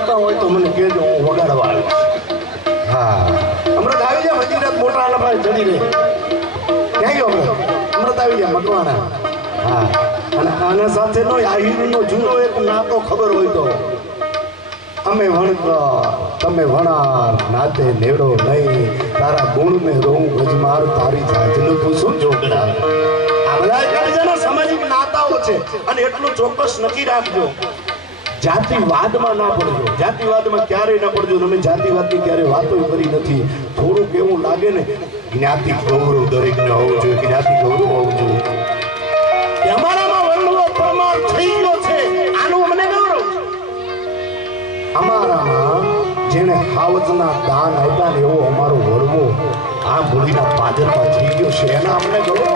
જોતા હોય તો મને કહેજો, હું વગાડવા આવીશ. હા, અમૃત આવી જાય મંદિર મોટા આલા ચડી રહે. ક્યાં ગયો અમૃત આવી જાય મકવાણા. હા, અને આના સાથે નો આહિરનો જૂનો એક નાતો ખબર હોય તો, અમે વણકર તમે વણાર નાતે નેડો નહીં, તારા ગુણ ને રોઉં ગજમાર, તારી જાતનું પૂછું જોગડા. આ બધા એકબીજાના સામાજિક નાતાઓ છે. અને એટલું ચોક્કસ નક્કી રાખજો, જાતિવાદમાં ના પડજો. જાતિવાદમાં ક્યારેય ના પડજો. તમે જાતિવાદની ક્યારે વાતો કરી નથી. થોડુંક એવું લાગે ને, જ્ઞાતિ ગૌરવ દરેકને હોવું જોઈએ, જ્ઞાતિ ગૌરવ હોવું જોઈએ. અમારામાં વર્ણનો પ્રમાણ થઈ ગયો છે, આનું અમને ગૌરવ. અમારામાં જેને હાવજના દાન આપ્યા ને એવો અમારો વરવો આ ભૂલીના પાદરમાં થઈ ગયો છે, એના અમને ગૌરવ.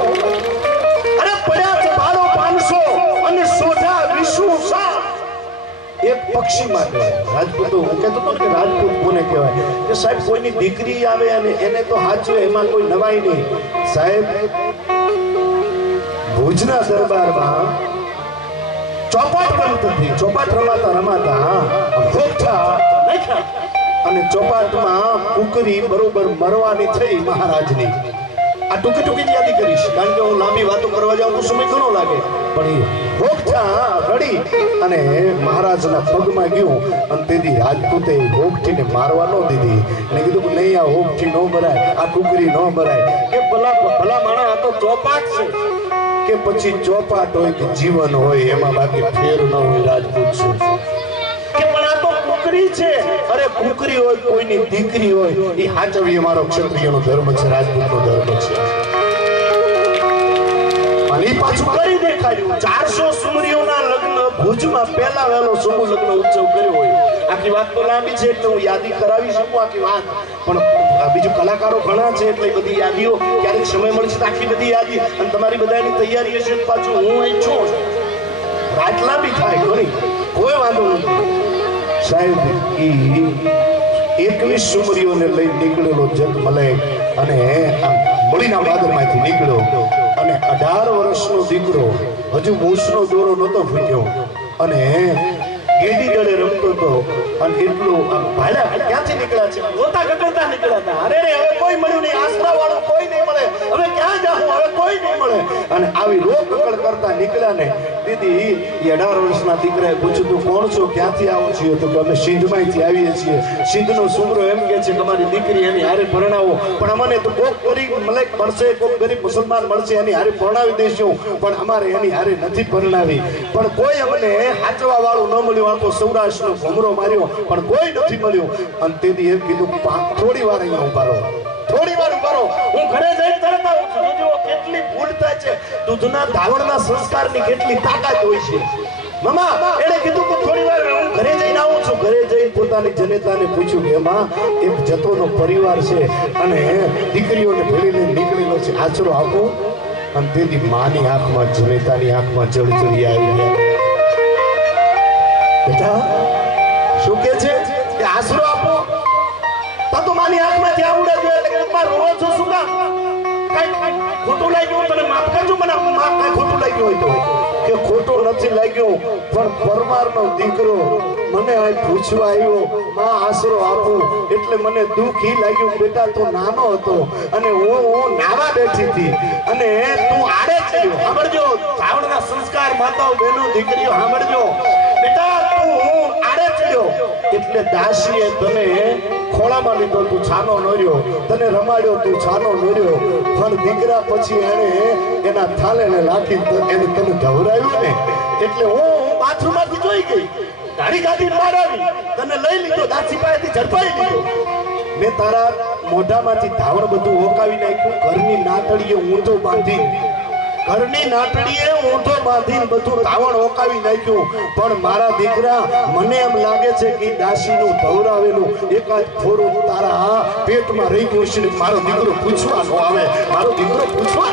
અરે પડ્યા છે બારો 500 અને સોઢા 20 એક પક્ષી માટે. રાજપૂતો હું કહેતો હતો કે રાજપૂત કોને કહેવાય, કે સાહેબ કોઈની દીકરી આવે અને એને તો હાચવે, એમાં કોઈ નવાઈ નહીં. સાહેબ ભુજના દરબારમાં ચોપાટ બનતી, ચોપાટ રમાતા અને ચોપાટમાં કુકરી બરોબર મરવાની થઈ મહારાજની. આ ટૂંકી યાદી કરીશ, કારણ કે હું લાંબી વાતો કરવા જાઉં તો સમય ઘણો લાગે. પણ એ હોકઠા રડી અને મહારાજના પગમાં ગયું, અને તેથી રાજપૂતે હોકઠીને મારવા ન દીધી. અને કીધું કે નહીં, આ હોકઠી ન મરાય, આ કુકરી ન મરાય. કે ભલા માણા, આ તો ચોપાટ છે. કે પછી ચોપાટ હોય કે જીવન હોય, એમાં બાકી ફેર ન હોય. રાજપૂત છે કે પણ આ તો કુકરી છે. અરે કુકરી હોય, કોઈની દીકરી હોય, એ હાચવી અમારો ક્ષત્રિયનો ધર્મ છે, રાજપૂતનો ધર્મ છે. અને એ પાછું કરી દેખાડ્યું. 400 સુમરીઓના લગ્ન ભુજમાં પહેલા વહેલો સમૂહ લગ્ન ઉત્સવ કર્યો હોય. આખી વાત તો લાંબી છે એટલે હું યાદી કરાવી શકું આખી વાત, પણ બીજું કલાકારો ઘણા છે એટલે બધી યાદીઓ ક્યારેક સમય મળશે તો આખી બધી યાદી. અને તમારી બધાની તૈયારી હશે પાછું હું અહીં છું, રાત લાંબી થાય ઘણી, કોઈ વાંધો નથી. સાહેબ 21 સુમરીઓને લઈ નીકળેલો જગ મલેક અને મળીના બાદરમાંથી નીકળ્યો. અને 18 વર્ષનો દીકરો હજુ મૂછનો દોરો નહોતો ફૂટ્યો અને ગેડી ગળે રમતો હતો. અને એટલું ભાડા ક્યાંથી નીકળ્યા છે, ગોતા ગગડતા નીકળ્યા હતા. અરે હવે કોઈ મળ્યું નહીં, આશરા વાળું કોઈ નહીં મળે, હવે ક્યાં જાઉં, હવે કોઈ નહીં મળે. અને આવી રોક કકડ કરતા નીકળ્યા ને દીદી. 18 વર્ષના દીકરાએ પૂછ્યું, તું કોણ છો, ક્યાંથી આવો છો? તો અમે સિંધમાંથી આવીએ છીએ. સિંધનો સુમરો એમ કે છે કે અમારી દીકરી એની હારે પરણાવો, પણ અમને તો કોક ગરીબ મલેક મળશે, કોક ગરીબ મુસલમાન મળશે, એની હારે પરણાવી દઈશું, પણ અમારે એની હારે નથી પરણાવી. પણ કોઈ અમને હાચવા વાળું ન મળ્યું. આખો સૌરાષ્ટ્રનો ભમરો માર્યો પણ કોઈ નથી મળ્યું. અને તેથી એમ કીધું, થોડી વાર અહીંયા ઉભા રહો, થોડી વાર ઉભા રહો, હું ઘરે જઈને તરત આવું છું. જો કેટલી ભૂલ થાય છે, દૂધના ધાવણના સંસ્કારની કેટલી તાકાત હોય છે. મામા એને કીધું કે થોડી વાર હું ઘરે જઈને આવું છું. ઘરે જઈને પોતાની જનેતાને પૂછ્યું કે એમાં એક જતોનો પરિવાર છે અને દીકરીઓને ભેળીને નીકળેલો છે, આશરો આપો. અને તેથી માની આંખમાં, જનેતાની આંખમાં જળજળી આવી ગયા. બેટા શું કે છે કે આશરો આપો? તો મારી આંખમાંથી આવડે જો એટલે કે રોવો છો શું કામ? કઈ ખોટું લાગ્યું તને માફ કરજો, મને માફ કઈ ખોટું લાગ્યું હોય તો. કે ખોટું નથી લાગ્યું, પણ પરમારનો દીકરો મને આ પૂછવા આવ્યો, માં આશરો આપું, એટલે મને દુઃખ ઈ લાગ્યું. બેટા તું નાનો હતો અને હું નાવા બેઠી હતી અને તું આડે ચડ્યો. સાંભળજો, ધાવણના સંસ્કાર, માતાઓ બહેનો દીકરીઓ સાંભળજો. બેટા તું આડે ચડ્યો એટલે દાસીએ તને ખોળામાં લીધો, તું છાનો ન રહ્યો, તને રમાડ્યો, તું છાનો ન રહ્યો. પણ દીકરા પછી એને એના થાળેને લાખી એને તને ઢવરાયું ને, એટલે હું બાથરૂમમાંથી જોઈ ગઈ, ગાડી ગાડી બહાર આવી, તને લઈ લીધો, દાસી પાસેથી ઝડપાઈ લીધો. મેં તારા મોઢામાંથી ધાવણ બધું ઓકાવી નાખ્યું. ઘરની નાતડીએ ઊંધો બાંધી, ઘરની નાતડીએ ઊંધો બાંધીને બધું ધાવણ ઓકાવી નાખ્યું. પણ મારા દીકરા, મને એમ લાગે છે કે દાસીનું ધવરાવેલું એકાદ ફોરું તારા પેટમાં રહી ગયું છે. મારો દીકરો પૂછવા ન આવે, મારો દીકરો પૂછવા.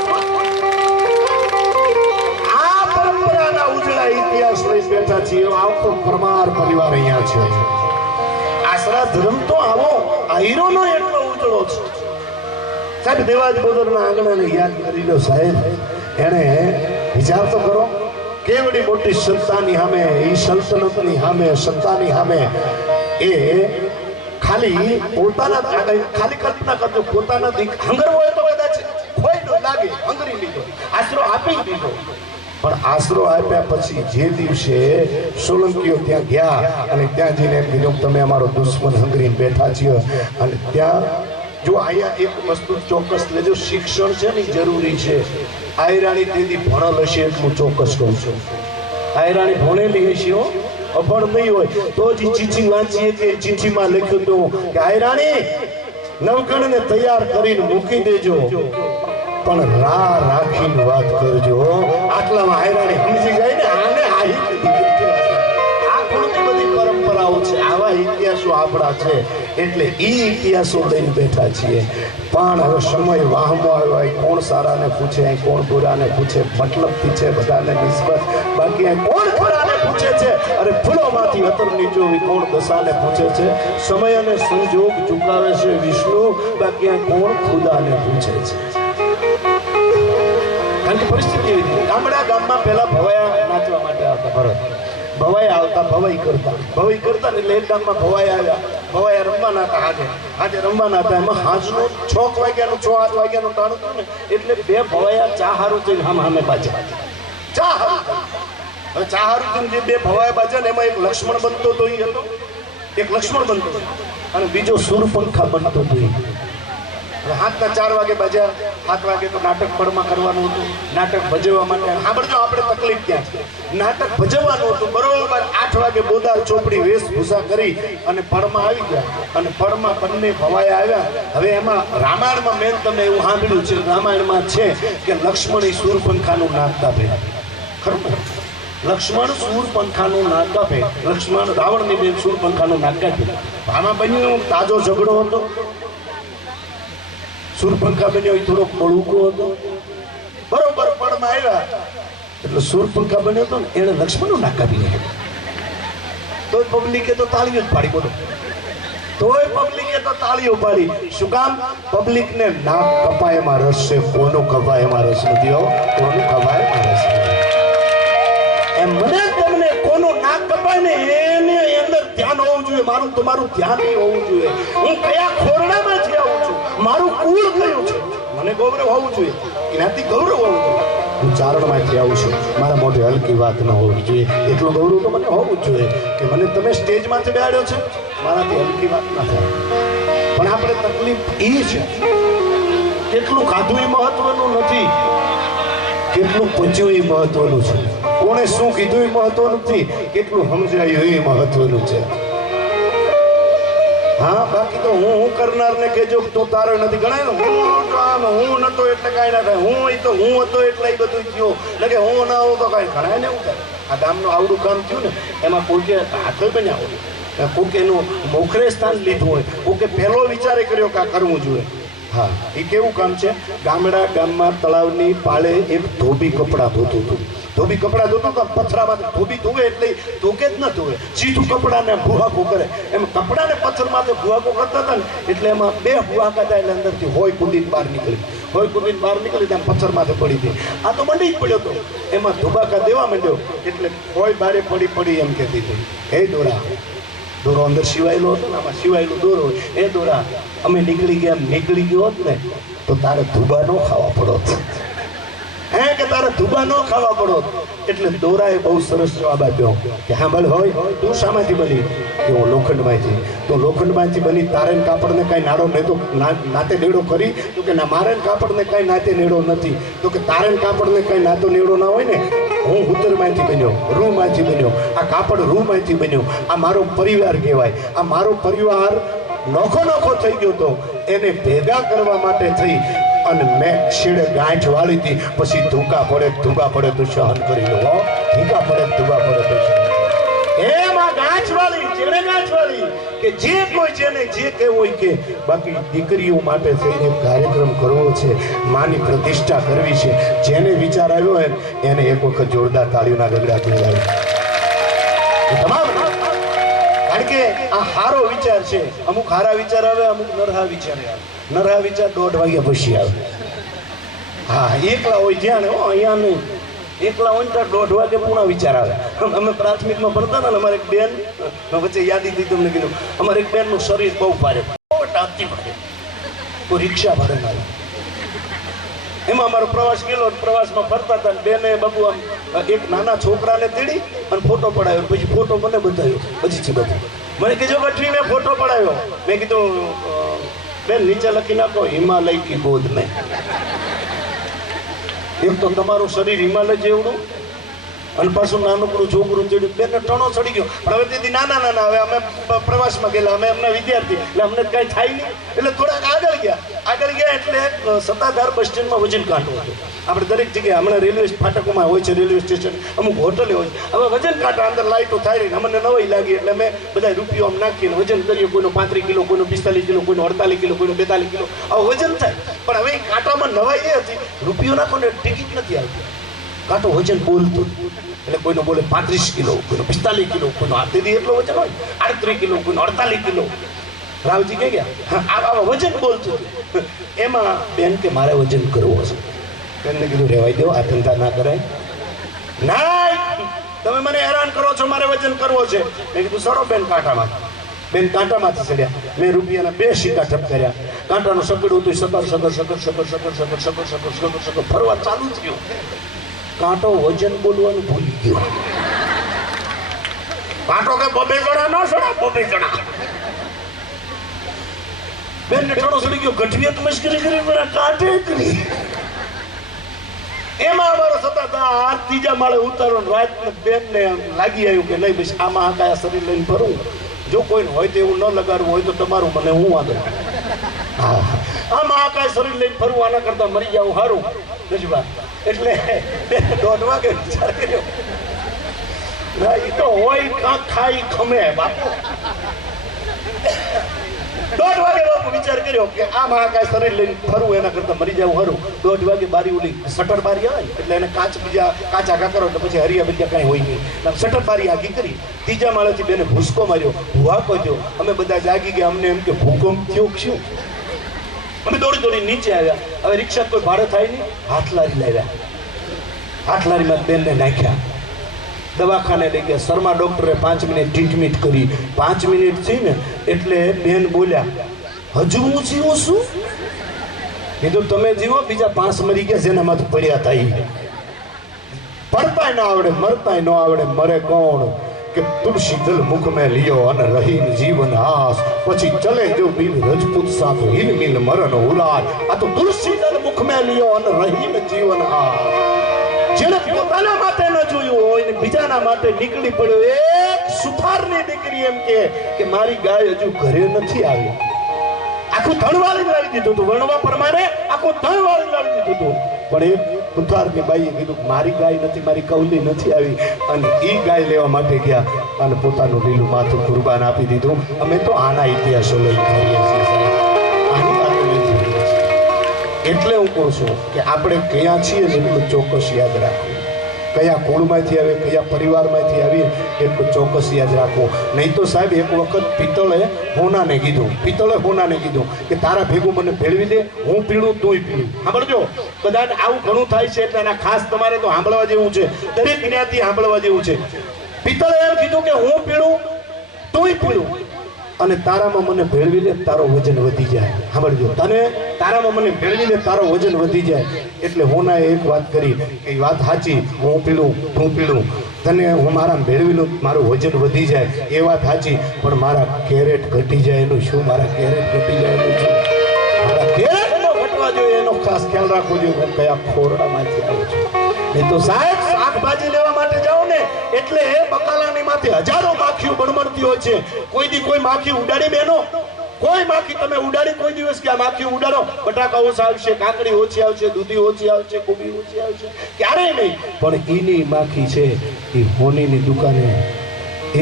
આ પરંપરાના ઉજળા ઇતિહાસ લઈ બેઠા છીએ. આખો પરમાર પરિવાર અહીંયા છે. આશરા ધર્મ તો આવો આહીરોનો એટલો ઉજળો છે. સાહેબ દેવાજ બોદરના આંગણાને યાદ કરી લો. સાહેબ એને વિચાર તો કરો, કેવડી મોટી સત્તાની સામે, એ સલ્તનતની સામે, સત્તાની સામે એ ખાલી પોતાના ખાલી કલ્પના કરજો, પોતાના હંગર હોય તો કદાચ ખોઈ ન લાગે, હંગરી લીધો, આશરો આપી દીધો. પણ આશરો આપ્યા પછી જે દિવસે સોલંકીઓ ત્યાં ગયા અને ત્યાં જઈને એમ કીધું તમે અમારો દુશ્મન હંગરીને બેઠા છીએ. અને ત્યાં જો અહીંયા એક વસ્તુ ચોક્કસ લેજો, શિક્ષણ છે ને જરૂરી છે. આયરાણી તેથી ભણેલ હશે એટલું ચોક્કસ કહું છું. આયરાણી ભણેલી હશે, અભણ નહીં હોય તો જ ચીઠી વાંચીએ કે ચીઠીમાં લખ્યું હતું કે આયરાણી નવકણને તૈયાર કરીને મૂકી દેજો પણ રાહ રાખીને વાત કરજો. આટલામાં આયરાણી સમજી જાય ને આને આ ઘણી બધી પરંપરાઓ છે, આવા ઇતિહાસો આપણા છે એટલે ઈ ઇતિહાસો લઈને બેઠા છીએ. પણ હવે સમય વાહમાં આવ્યો, કોણ સારાને પૂછે, કોણ બુરાને પૂછે, મતલબથી છે બધાને નિસ્બત, બાકી કોણ ખરાને પૂછે છે, અરે ફૂલોમાંથી અતર નીચો કોણ દશાને પૂછે છે. સમય અને સંજોગ ચૂકાવે છે વિષ્ણુ, બાકી કોણ ખુદાને પૂછે છે. કારણ કે પરિસ્થિતિ એવી હતી. ગામમાં પહેલા ભવાયા નાચવા માટે આવતા, ભરત ભવાઈ આવતા, ભવાઈ કરતા એટલે એક ગામમાં ભવાઈ આવ્યા. ભવાયા રમવાના હતા, આજે રમવાના હતા. એમાં હાજનો 6 વાગ્યાનું 6-8 વાગ્યાનું ટાણું હતું ને એટલે બે ભવાયા ચા હારું થઈને સામે પાછા ચા હારું થઈને જે બે ભવાયા પાછા ને એમાં એક લક્ષ્મણ બનતો હતો, એક લક્ષ્મણ બનતો અને બીજો સૂરપંખા બનતો હતો. હાથના 4 વાગે બાજ્યા, 7 વાગે તો નાટક પડમાં કરવાનું હતું. નાટક ભજવવા માટે સાંભળજો આપણે તકલીફ ક્યાં છે. નાટક ભજવવાનું હતું બરોબર. 8 વાગે બોદાર ચોપડી વેશભૂષા કરી અને પડમાં આવી ગયા અને પડમાં બંને ભવાયા આવ્યા. હવે એમાં રામાયણમાં મેન તમે એવું સાંભળ્યું છે, રામાયણમાં છે કે લક્ષ્મણ એ સૂરપંખાનું નાક કાપે. ખરું, લક્ષ્મણ સૂરપંખાનું નાક કાપે. લક્ષ્મણ રાવણની બેન સૂરપંખાનું નાક કાપે. આમાં બન્યું તાજો ઝઘડો હતો. સૂરપંખા બન્યો એ થોડોક બળુકો હતો. બરોબર પડમાં આવ્યા એટલે સૂરપંખા બન્યો હતો ને એને લક્ષ્મણનું નાક કાપી નાખ્યું. તોય પબ્લિકે તો તાળીઓ જ પાડી. બોલો, તોય પબ્લિકે તો તાળીઓ પાડી. શું કામ? પબ્લિકને નાક કપાય એમાં રસ છે, કોનું કપાય એમાં રસ નથી. કોનું કપાય એમાં રસ નથી. એમ મને તમને કોનું નાક કપાય ને એની અંદર ધ્યાન હોવું જોઈએ. મારું તમારું ધ્યાન નહીં હોવું જોઈએ. હું કયા ખોરડામાંથી આવું છું, મારું કુળ કયું છે, મને ગૌરવ હોવું જોઈએ, એનાથી ગૌરવ હોવું જોઈએ. હું ચારણમાંથી આવું છું, મારા મોઢે હલકી વાત ન હોવી જોઈએ. એટલું ગૌરવ તો મને હોવું જ જોઈએ કે મને તમે સ્ટેજમાંથી બેહાડ્યો છે, મારાથી હલકી વાત ના થાય. પણ આપણે તકલીફ એ છે, કેટલું ખાધું એ મહત્વનું નથી, કેટલું પચ્યું એ મહત્વનું છે. કોણે શું કીધું એ મહત્વનું નથી, કેટલું સમજાયું એ મહત્વનું છે. હા, બાકી તો હું કરનારને કહેજો તું તારો નથી ગણાય. હું નતો એટલે કાંઈ ના થાય, હું હતો એટલે એ બધું થયો, એટલે કે હું ના હોઉં તો કાંઈ ગણાય ને. એવું થાય. આ ગામનું આવડું કામ થયું ને એમાં કોઈકે હાથો બન્યા હોય, કોઈક એનું મોખરે સ્થાન લીધું હોય, કોઈકે પહેલો વિચારે કર્યો કે આ કરવું જોઈએ. હા, એ કેવું કામ છે? ગામમાં તળાવની પાળે એક ધોબી કપડાં ધોતું હતું. ધોબી કપડાં ધોતું તો પથરામાં ધોબી ધોવે એટલે ધોકે જ ન ધોવે, સીધું કપડાને ભૂહાકો કરે. એમ કપડાને પથ્થરમાં ભૂહાકો કરતા હતા ને એટલે એમાં 2 ભૂહાકા હતા એટલે અંદરથી હોય કુંડીને બહાર નીકળી ત્યાં પથ્થરમાંથી પડી હતી. આ તો મંડી જ પડ્યો હતો. એમાં ધોબાકા દેવા માંડ્યો એટલે હોય બારે પડી એમ કહેતી હતી, હે દોરો અંદર સિવાયેલો હતો ને, આમાં સિવાયેલો દોરો હોય, એ દોરા અમે નીકળી ગયો હોત ને તો તારે ધુબા ન ખાવા પડોત. કે તારે ધુબા ન ખાવા પડો. એટલે દોરાએ બહુ સરસ જવાબ આપ્યો કે હા ભલે હોય, તું શામાંથી બની? કે હું લોખંડમાંથી. તો લોખંડમાંથી બની તારે કાપડને કાંઈ નાડો નહીં તો નાતે નેડો કરી? તો કે ના, મારે કાપડને કાંઈ નાતે નેડો નથી. તો કે તારે કાપડને કાંઈ નાતો નેડો ના હોય ને. હું ઉત્તરમાંથી બન્યો, રૂમાંથી બન્યો, આ કાપડ રૂમાંથી બન્યો. આ મારો પરિવાર કહેવાય. આ મારો પરિવાર નોખો થઈ ગયો તો એને ભેગા કરવા માટે થઈ અને મેં છેડે ગાંઠ વાળી હતી. પછી ધૂકા પડે તો સહન કરી લો, ધૂકા પડે તો સહન. એમાં ગાંઠ વાળી, જેને ગાંઠ વાળી કે જે કોઈ જેને જે કહેવું હોય કે, બાકી દીકરીઓ માટે થઈને કાર્યક્રમ કરવો છે, માની પ્રતિષ્ઠા કરવી છે. જેને વિચાર આવ્યો હોય એને એક વખત જોરદાર તાળીઓના ગગડા કહેવાય. તમામ કારણ કે આ હારો વિચાર છે. અમુક હારા વિચાર આવે, અમુક નરહા વિચાર આવે. નરહા વિચાર 1:30 વાગ્યા પછી આવે. હા, એકલા હોય જ્યાં અહીંયા નહીં. એકલા હોય ને તો 1:30 વાગે પૂણા વિચાર આવે. અમે પ્રાથમિકમાં ભણતા ને અમારે એક બેન વચ્ચે યાદી હતી તમને કીધું, અમારે એક બેનનું શરીર બહુ ભારે, બહુ ટાંકી ભારે, કોઈ રિક્ષા ભારે મારે. એમાં અમારો પ્રવાસ ગયેલો, પ્રવાસમાં ફરતા હતા ને બેને બાબુ આમ એક નાના છોકરાને તેડી અને ફોટો પડાવ્યો. પછી ફોટો મને બતાવ્યો, પછી છે બાબુ મને કીધું ગઠવી મેં ફોટો પડાવ્યો. મેં કીધું બેન નીચે લખી નાખો હિમાલય કી ગોદ મેં. એક તો તમારું શરીર હિમાલય જેવડું અને પાછું નાનકડું છોકરું તેડ્યું. બેનને ટણો ચડી ગયો. પણ હવે તેથી નાના હવે અમે પ્રવાસમાં ગયેલા, અમે એમના વિદ્યાર્થી એટલે અમને કાંઈ થાય નહીં એટલે થોડાક આગળ ગયા એટલે સત્તાધાર બસ સ્ટેન્ડમાં વજન કાંટો હતો. આપણે દરેક જગ્યાએ હમણાં રેલવે ફાટકોમાં હોય છે, રેલવે સ્ટેશન અમુક હોટલે હોય છે. હવે વજન કાંટા અંદર લાઈટો થાય રહી, અમને નવાઈ લાગી એટલે અમે બધા રૂપિયો આમ નાખીને વજન કરીએ. કોઈનો 35 કિલો, કોઈનો 45 કિલો, કોઈનો 48 કિલો, કોઈનો 42 કિલો આવું વજન થાય. પણ હવે કાંટામાં નવાઈ એ હતી, રૂપિયો નાખો ને ટિકિટ નથી આવતી, કાંટો વજન બોલતું. એટલે કોઈનો બોલે 35 કિલો, કોઈનો 45 કિલો, કોઈનો હાથેથી એટલો વજન હોય 38 કિલો, કોઈનો 48 કિલો. રાવજી કે ગયા આવા વજન બોલતું હતું. એમાં બેન કે મારે વજન કરવો છે. બેનને કીધું રહેવાય દો, આ ધંધા ના કરાય. ના તમે મને હેરાન કરો છો, મારે વજન કરવો છે. મેં કીધું સડો બેન કાંટામાં. બેન કાંટામાંથી ચડ્યા. મેં રૂપિયાના 2 સિક્કા ઠપકાર્યા. કાંટાનું સકડું હતું, સકડ ફરવા ચાલુ થયું. કાંટો વજન બોલવાનું ભૂલી ગયો. કાંટો કે 2 ગણા ન સડા, 2 ગણા. બેન ને ઠણો સડી ગયો. ગઠવીએ તો મસ્કરી કરી, મને કાંટે કરી. એમાં અમારો સત્તાધાર 3જા માળે ઉતારો. રાત બેન ને લાગી આવ્યું કે નહીં બસ આમાં આ કયા શરીર લઈને ફરું. જો કોઈ હોય તો એવું ન લગાડવું હોય તો તમારું, મને હું વાંધો. હા આમાં આ કાંઈ શરીર લઈને ફરવું, આના કરતા મરી જાવ સારું. નજબા એટલે 1:30 વાગે વિચાર કર્યો. ના એ તો હોય કાંક ખાઈ ખમે બાપુ. 1:30 વાગે બાપુ વિચાર કર્યો કે આમાં આ કાંઈ શરીર લઈને ફરવું, એના કરતા મરી જાવ સારું. 1:30 વાગે બારી ઓલી શટર બારી આવે એટલે એને કાચા ઘા કરો એટલે પછી હરિયા બરિયા કાંઈ હોય નહીં. શટર બારી આગી કરી. 3જા માળેથી બેને ભૂસકો માર્યો, ભૂવા કહ્યો. અમે બધા જાગી ગયા. અમને એમ કે ભૂકંપ થયો શું? અમે દોડી નીચે આવ્યા. હવે રિક્ષા કોઈ ભાડે થાય નહીં, હાથલારી લાવ્યા. હાથલારીમાં બેનને નાખ્યા. દવાખાને લઈ ગયા. શર્મા ડોક્ટરે 5 મિનિટ ટ્રીટમેન્ટ કરી. 5 મિનિટ થઈ ને એટલે બેન બોલ્યા હજુ હું જીવું છું? કીધું તમે જીવો, બીજા 5 મરી ગયા જેના માથે પડ્યા હતા. પડતાય ના આવડે, મરતાય ન આવડે. મરે કોણ કે તુલસી દલ મુખ મેં લિયો અને રહીન જીવન હાસ, પછી ચલે જો બિન રજપૂત સાથ હિલ મિલ મરણ ઉલાદ. આ તો તુલસી દલ મુખ મેં લિયો અને રહીન જીવન હાસ. જેને પોતાના માટે ન જોયું હોય ને બીજાના માટે નીકળી પડ્યો. એક સુથારની દીકરી એમ કે મારી ગાય હજુ ઘરે નથી આવી. આખું ધણવાળી લાવી દીધું હતું, વર્ણવા પ્રમાણે આખું ધણવાળી લાવી દીધું હતું. પણ એક સુથારની બાઈએ કીધું મારી ગાય નથી, મારી કૌલી નથી આવી. અને એ ગાય લેવા માટે ગયા અને પોતાનું લીલું માથું કુરબાન આપી દીધું. અમે તો આના ઇતિહાસો લઈ ખાઈએ છીએ, આની વાતો લઈ જોઈએ છીએ. એટલે હું કહું છું કે આપણે ક્યાં છીએ ને એટલું ચોક્કસ યાદ રાખવું. કયા કુળમાંથી આવે, કયા પરિવારમાંથી આવીએ એટલું ચોક્કસ યાદ રાખવું. નહીં તો સાહેબ એક વખત પિત્તળે હોનાને કીધું કે તારા ભેગું મને ભેળવી દે, હું પીણું તુંય પીણું. સાંભળજો, કદાચ આવું ઘણું થાય છે એટલે એના ખાસ તમારે તો સાંભળવા જેવું છે. દરેક જ્ઞાતિ સાંભળવા જેવું છે. પિત્તળે એમ કીધું કે હું પીણું તુંય પીણું અને તારામાં મને ભેળવી લે તારો વજન વધી જાય. સાંભળજો, તને તારામાં મને ભેળવી લે તારો વજન વધી જાય. એટલે હોનાએ એક વાત કરી કે વાત સાચી, હું પીળું તું પીળું, તને હું મારા ભેળવી લઉં મારું વજન વધી જાય એ વાત સાચી, પણ મારા કેરેટ ઘટી જાય એનું શું? મારા કેરેટ ઘટી જાય એનું શું? મારા કેરેટ ન ઘટવા જોઈએ એનો ખાસ ખ્યાલ રાખવો જોઈએ. હું કયા ખોરડામાંથી આવું છું. નહીં તો સાહેબ શાકભાજી લેવા માટે જાઓ ને એટલે બકાલાની માથે હજારો માખીઓ બણબણતી હોય છે. કોઈ દી કોઈ માખી ઉડાડી બેનો, કોઈ માખી તમે ઉડાડી કોઈ દિવસ કે આ માખી ઉડાડો, બટાકા ઓછા આવશે, કાકડી ઓછી આવશે, દૂધી ઓછી આવશે, કોબી ઓછી આવશે, ક્યારેય નહીં. પણ એની માખી છે એ હોનીની દુકાને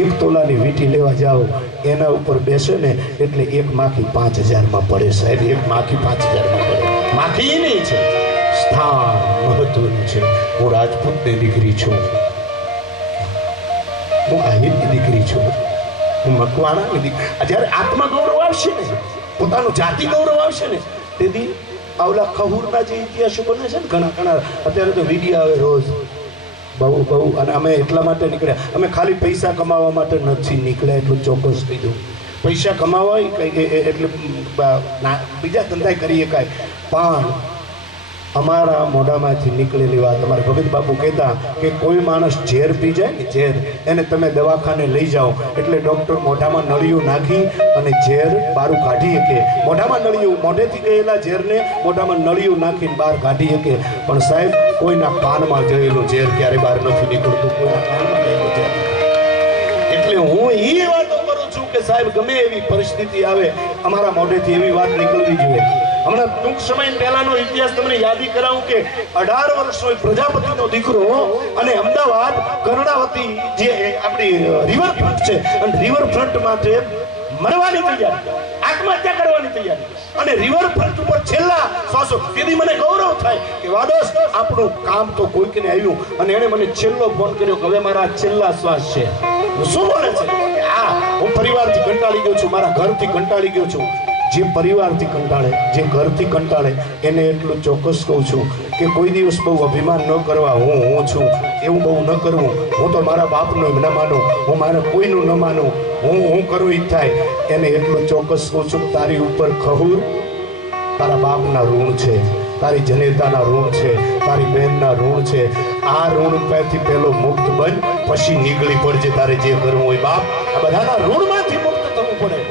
1 તોલાની વીંટી લેવા જાઓ, એના ઉપર બેસે ને એટલે એક માખી 5000માં પડે. સાહેબ એક માખી 5000માં પડે. માખી એની છે. સ્થાન મહત્વનું છે. હું રાજપૂતની દીકરી છું, હું આહિરની દીકરી છું, હું મકવાણાની દીકરી. જ્યારે આત્મગૌરવ આવશે ને, પોતાનું જાતિ ગૌરવ આવશે ને, તેથી આવલા ખહુરના જે ઇતિહાસો બને છે ને ઘણા અત્યારે તો વિડીયો આવે રોજ બહુ અને અમે એટલા માટે નીકળ્યા, અમે ખાલી પૈસા કમાવા માટે નથી નીકળ્યા, એટલું ચોક્કસ કહી દઉં. પૈસા કમાવા એટલે બીજા ધંધા કરીએ કાંઈ, પણ અમારા મોઢામાંથી નીકળેલી વાત અમારા ભગત બાપુ કહેતા કે કોઈ માણસ ઝેર પી જાય ને ઝેર, એને તમે દવાખાને લઈ જાઓ એટલે ડૉક્ટર મોઢામાં નળિયું નાખી અને ઝેર બહારું કાઢી શકે. મોઢામાં નળિયું, મોઢેથી ગયેલા ઝેરને મોઢામાં નળિયું નાખીને બહાર કાઢી શકે, પણ સાહેબ કોઈના કાનમાં ગયેલું ઝેર ક્યારે બહાર નથી નીકળતું, કોઈના કાનમાં ગયેલું ઝેર. એટલે હું એ વાતો કરું છું કે સાહેબ ગમે એવી પરિસ્થિતિ આવે અમારા મોઢેથી એવી વાત નીકળવી જોઈએ. હમણાં ટૂંક સમય પહેલાનો ઇતિહાસ તમને યાદી કરાવું કે 18 વર્ષનો પ્રજાપતિનો દીકરો અને અમદાવાદ કર્ણાવતી જે આપણી રિવરફ્રન્ટ છે અને રિવરફ્રન્ટમાં જે મરવાની તૈયારી, આત્મહત્યા કરવાની તૈયારી અને રિવરફ્રન્ટ ઉપર છેલ્લા શ્વાસો. તેથી મને ગૌરવ થાય કે વાદોસ આપણું કામ તો કોઈકને આવ્યું અને એણે મને છેલ્લો ફોન કર્યો કે હવે મારા છેલ્લા શ્વાસ છે. શું બોલે છે? હું પરિવારથી કંટાળી ગયો છું, મારા ઘરથી કંટાળી ગયો છું. જે પરિવારથી કંટાળે, જે ઘરથી કંટાળે એને એટલું ચોક્કસ કહું છું કે કોઈ દિવસ બહુ અભિમાન ન કરવા, હું છું એવું બહુ ન કરવું. હું તો મારા બાપનું ન માનું, હું મારા કોઈનું ન માનું, હું કરું ઈ થાય. એને એટલું ચોક્કસ કહું છું તારી ઉપર ખહુર તારા બાપના ઋણ છે, તારી જનેતાના ઋણ છે, તારી બહેનના ઋણ છે. આ ઋણ પરથી પહેલો મુક્ત બન, પછી નીકળી પડજે તારે જે કરવું હોય. બાપ આ બધાના ઋણમાંથી મુક્ત થવું પડે.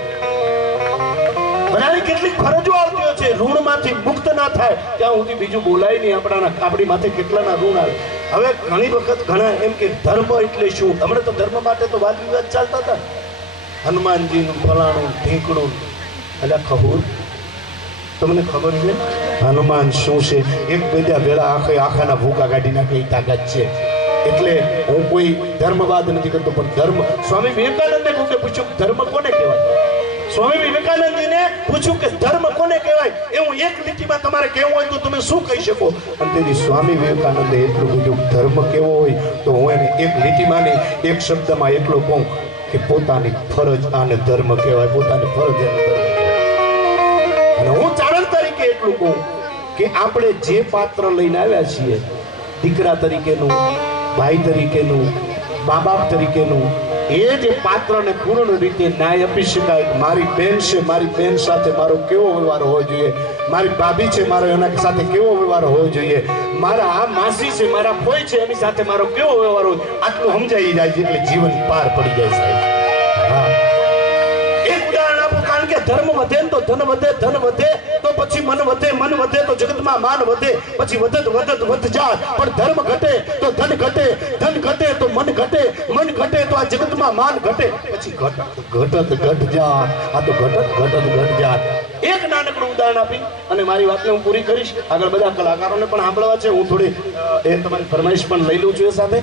બધાની કેટલીક ફરજો આવતી હોય છે, ઋણમાંથી મુક્ત ના થાય ત્યાં સુધી બીજું બોલાય નહીં. આપણી માથે કેટલાના ઋણ આવે. હવે ઘણી વખત ઘણા એમ કે ધર્મ એટલે શું? હમણાં તો ધર્મ માટે તો વાદ વિવાદ ચાલતા હતા, હનુમાનજીનું ફલાણું ઢીંકણું. એટલે ખબર તમને ખબર છે હનુમાન શું છે? એક બીજા ભેળા આખાના ભૂકા કાઢી નાખે એ તાકાત છે. એટલે હું કોઈ ધર્મવાદ નથી કરતો, પણ ધર્મ સ્વામી વિવેકાનંદે કોકે પૂછ્યું ધર્મ કોને કહેવાય? સ્વામી વિવેકાનંદજીને પૂછ્યું કે ધર્મ કોને કહેવાય? એવું એક લીટીમાં તમારે કહેવું હોય તો તમે શું કહી શકો? અને તેથી સ્વામી વિવેકાનંદે એટલું કીધું ધર્મ કેવો હોય તો હું એને એક લીટીમાં નહીં, એક શબ્દમાં એટલું કહું કે પોતાની ફરજ આને ધર્મ કહેવાય, પોતાની ફરજ એને ધર્મ. અને હું ચારણ તરીકે એટલું કહું કે આપણે જે પાત્ર લઈને આવ્યા છીએ, દીકરા તરીકેનું, ભાઈ તરીકેનું, મા બાપ તરીકેનું, એ જે પાત્રને પૂર્ણ રીતે ન્યાય આપી શકાય. મારી બેન છે, મારી બેન સાથે મારો કેવો વ્યવહાર હોવો જોઈએ, મારી ભાભી છે, મારો એના સાથે કેવો વ્યવહાર હોવો જોઈએ, મારા આ માસી છે, મારા ફોઈ છે, એની સાથે મારો કેવો વ્યવહાર હોય, આટલું સમજાઈ જાય છે એટલે જીવન પાર પડી જાય સાહેબ. હા, એક ઉદાહરણ આપું. કારણ કે ધર્મ વધે તો ધન વધે, ધન વધે તો પછી મન વધે, મન વધે તો જગતમાં માન વધે, પછી વધત વધ જાત. પણ ધર્મ ઘટે તો ધન ઘટે, ધન ઘટે તો મન ઘટે, મન ઘટે તો આ જગતમાં માન ઘટે, પછી ઘટ જાત. આ તો ઘટ જાત. એક નાનકડું ઉદાહરણ આપી અને મારી વાતને હું પૂરી કરીશ. આગળ બધા કલાકારોને પણ સાંભળવા છે, હું થોડી એ તમારી ફરમાઈશ પણ લઈ લઉં છું એ સાથે.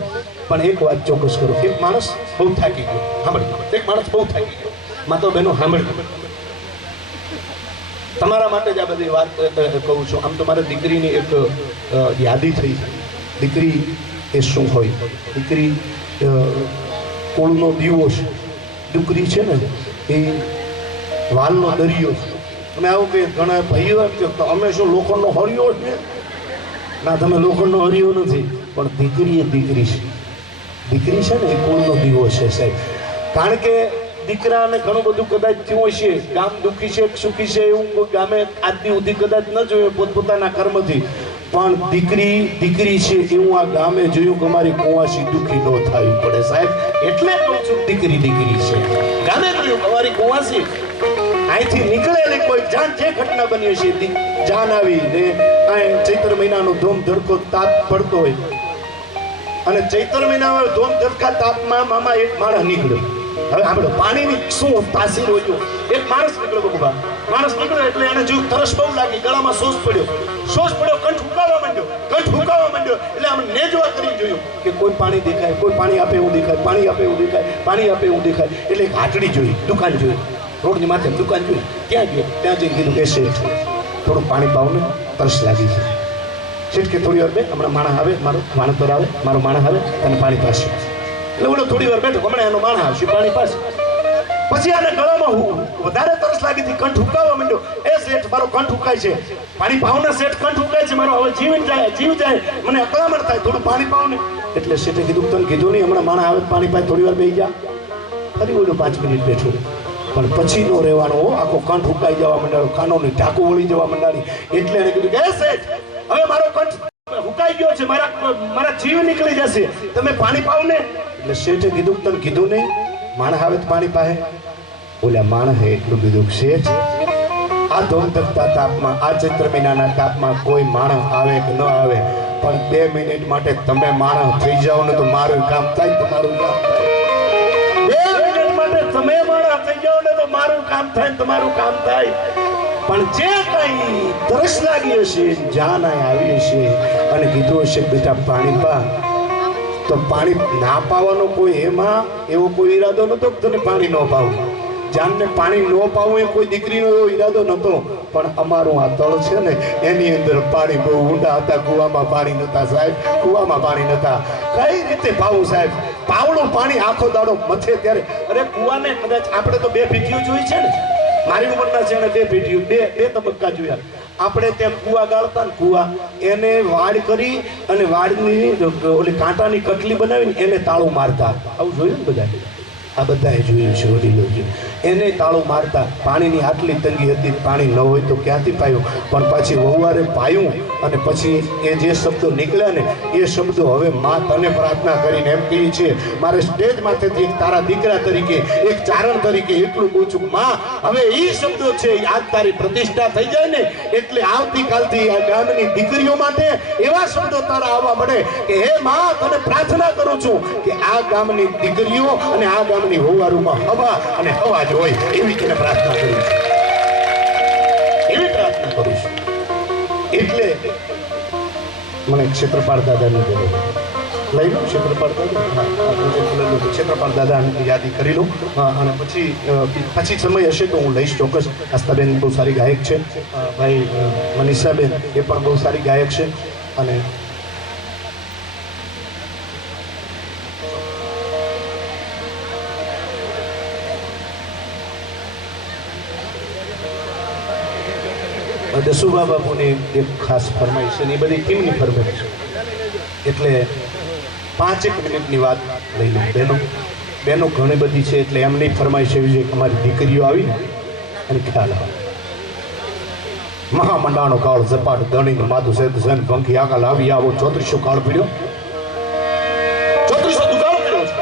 પણ એક વાત ચોક્કસ કરું, એક માણસ બહુ થાકી ગયો. સાંભળ, એક માણસ બહુ થાકી ગયો. માતો બહેનો સાંભળ, તમારા માટે જ આ બધી વાત કહું છું. આમ તો મારે દીકરીની એક યાદી થઈ. દીકરી એ શું હોય? દીકરી કોળનો દીવો છે. દીકરી છે ને એ વાલનો દરિયો છે. તમે આવું કે ઘણા ભાઈઓ એમ કે અમે શું લોખંડનો હરિયો છે? ના, તમે લોખંડનો હરિયો નથી, પણ દીકરી એ દીકરી છે. દીકરી છે ને એ કોળનો દીવો છે સાહેબ. કારણ કે દીકરાને ઘણું બધું કદાચ થયું હશે, ગામ દુઃખી છે, સુખી છે, એવું કોઈ ગામે આજની સુધી કદાચ ન જોયું પોતપોતાના કર્મથી. પણ દીકરી છે એવું આ ગામે જોયું કે અમારી કુંવાસી દુઃખી ન થવી પડે સાહેબ. એટલે કહું છું દીકરી છે. ગામે જોયું કે અમારી કુંવાસી અહીંથી નીકળેલી કોઈ જાન જે ઘટના બની હશે, જાન આવી ને ચૈત્ર મહિનાનો ધોમ ધડકો તાપ પડતો હોય અને ચૈત્ર મહિનામાં ધોમ ધડકા તાપમાં મામા એક માણસ નીકળ્યો. હવે આપણે પાણીની શું તાસીર હોય? એક માણસ નીકળ્યો બાબા, માણસ નીકળ્યો એટલે એને જોયું તરસ બહુ લાગી, ગળામાં સોસ પડ્યો, કંઠ ફૂંકાવા માંડ્યો. એટલે આમ નેજવા કરી જોયું કે કોઈ પાણી દેખાય, કોઈ પાણી આપે એવું દેખાય, પાણી આપે એવું દેખાય. એટલે એક હાટડી જોઈ, દુકાન જોઈ, રોડની માથે દુકાન જોઈ. ક્યાં ગયો? ત્યાં જઈને કીધું કે શેઠ થોડું પાણી પાવ ને, તરસ લાગી છે. શેઠ કે થોડી વાર બે, હમણાં માણસ આવે, મારો વાણતર આવે, મારો માણસ આવે તને પાણી પાશે. એટલે ઓલો થોડી વાર બેઠો, હમણાં એનો માણસ આવશે પાણી પાસે. પછી આને ગળામાં વધારે તરસ લાગી હતી, કંઠ હુકાવા માંડ્યો. એ શેઠ મારો કંઠ હુકાય છે, પાણી પાવ ને શેઠ, કંઠ હુકાય છે મારો, હવે જીવ જાય, મને અકળામણ થાય, થોડું પાણી પાવ ને. એટલે શેઠે કીધું તને કીધું નહીં હમણાં માણસ આવે પાણી પાસે થોડી વાર બેસી જા. ફરી ઓલું 5 મિનિટ બેઠું, પણ પછી નો રહેવાનો, આખો કંઠ ઉકાઈ જવા માંડાયો, કાનોની ટાંકું વળી જવા માંડાણી. એટલે એને કીધું કે શેઠ હવે મારો કંઠ હુકાઈ ગયો છે, મારા જીવ નીકળી જશે, તમે પાણી પાવ ને. એટલે શેઠે કીધું તને કીધું નહીં માણસ આવે તો પાણી પાહે. ઓલા માણસે એટલું કીધું શેઠ આ ધોમધકતા તાપમાં, આ ચૈત્ર મહિનાના તાપમાં કોઈ માણસ આવે કે ન આવે, પણ 2 મિનિટ માટે તમે માણસ થઈ જાઓ ને તો મારું કામ થાય, તમારું કામ થાય. 2 મિનિટ માટે તમે માણસ થઈ જાઓ ને તો મારું કામ થાય, તમારું કામ થાય. પણ જે કઈ તરસ લાગી હશે, જાન આવી હશે અને કીધું હશે બેટા પાણી પા, તો પાણી ના પાવાનો કોઈ એમાં એવો કોઈ ઈરાદો નતો કે તને પાણી ન પાવું. જાનને પાણી ન પાવું એ કોઈ દીકરીનો એવો ઈરાદો નતો, પણ અમારું આ તળ છે ને એની અંદર પાણી બહુ ઊંડા હતા. કુવામાં પાણી નતા સાહેબ, કુવામાં પાણી નતા. કઈ રીતે પાવું સાહેબ? પાવડું પાણી આખો દાડો મથે ત્યારે. અરે કુવાને કદાચ આપણે તો 2 ભીટીઓ જોઈ છે ને, મારી ઉંમરના છે ને 2 ભીટીઓ, 2 તબક્કા જોયા. આપણે તેમ કુવા ગાળતા ને, કુવા એને વાડ કરી અને વાડની ઓલી કાંટાની કટલી બનાવીને એને તાળું મારતા. આવું જોયું ને બધા? આ બધાએ જોયું છે, વડીલો છે. એને તાળું મારતા. પાણીની આટલી તંગી હતી, પાણી ન હોય તો ક્યાંથી પાયું, પણ પછી વહુવારે પાયું અને પછી એ જે શબ્દો નીકળ્યા ને એ શબ્દો હવે માં તને પ્રાર્થના કરીને એમ કહી છે, મારે સ્ટેજ માથેથી એક તારા દીકરા તરીકે, એક ચારણ તરીકે એટલું કહું છું માં, હવે એ શબ્દો છે આજ તારી પ્રતિષ્ઠા થઈ જાય ને એટલે આવતીકાલથી આ ગામની દીકરીઓ માટે એવા શબ્દો તારા આવવા મળે કે હે માં તને પ્રાર્થના કરું છું કે આ ગામની દીકરીઓ અને આ ગામની વહુવારોમાં હવા અને હવા જ હોય એવી તને પ્રાર્થના કરું છું, એવી પ્રાર્થના કરું છું. એટલે મને ક્ષેત્રપાળ દાદાની બોલો લઈ લો, ક્ષેત્રપાળ દાદા, ક્ષેત્રપાળ દાદાની યાદી કરી લો અને પછી સમય હશે તો હું લઈશ ચોક્કસ. આસ્થાબેન બહુ સારી ગાયક છે, ભાઈ મનીષાબેન એ પણ બહુ સારી ગાયક છે. અને દસુભા બાપુની એક ખાસ ફરમાઈશ છે, એ બધી ટીમની ફરમાઈશ છે. એટલે 5 મિનિટની વાત લઈ લો. બહેનો ઘણી બધી છે, એટલે એમની ફરમાઈશ એવી છે કે અમારી દીકરીઓ આવી ને અને ખ્યાલ આવે. મહામંડાણો કાળ ઝપાટ ધણીને માથું સેત સેન પંખી આગળ આવી આવો 3400 કાળ પીડ્યો, 3400 દુકાળ પીડ્યો છે.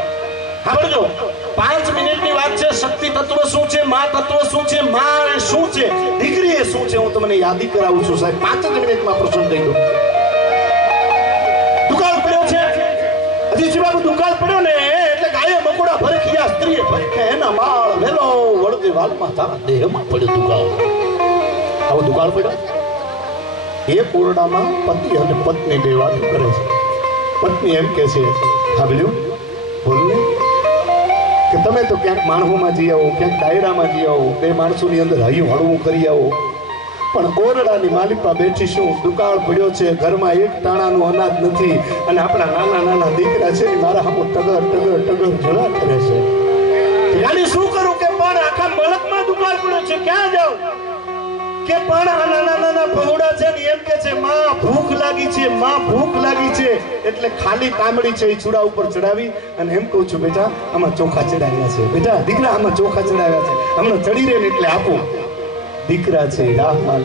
સાંભળજો, 5 મિનિટની વાત છે. શક્તિ તત્વ શું છે, મા તત્વ શું છે, મા શું છે, દીકરી એ શું છે, હું તમને યાદી કરાવું છું સાહેબ. 5 મિનિટમાં પ્રસંગ થઈ ગયો. દુકાળ પડ્યો છે, હજી જીવાબુ દુકાળ પડ્યો ને એટલે ગાયે મકોડા ભરખિયા, સ્ત્રીએ ભરખ્યા, એના માળ વેલો વળગે વાલમાં તારા દેહમાં પડ્યો દુકાળ. આવો દુકાળ પડ્યો. એક ઓરડામાં પતિ અને પત્ની બે વાત કરે છે. પત્ની એમ કે છે, સાંભળ્યું બોલને કે તમે તો ક્યાંક માણસોમાં જઈ આવો, ક્યાંક ડાયરામાં જઈ આવો, 2 માણસોની અંદર હૈયું હળવું કરી આવો, પણ ઓરડાની માલિપા બેઠી શું દુકાળ પડ્યો છે, ઘરમાં એક ટાણાનું અનાજ નથી અને આપણા નાના નાના દીકરા છે મારા હામો ટગર ટગર ટગર જળા કરે છે. યાની શું કરું કે પણ આખા મલકમાં દુકાળ પડ્યો છે, ક્યાં જાઉં કે પણ નાના નાના ભોળા છે ને એમ કે છે માં ભૂખ લાગી છે, માં ભૂખ લાગી છે. એટલે ખાલી તાંબડી છે એ ચૂડા ઉપર ચડાવી અને એમ કહું છું બેટા આમાં ચોખા ચડાવ્યા છે, બેટા દીકરા આમાં ચોખા ચડાવ્યા છે, હમણાં ચડી રહે ને એટલે આપું. દીકરા છે રાહમાં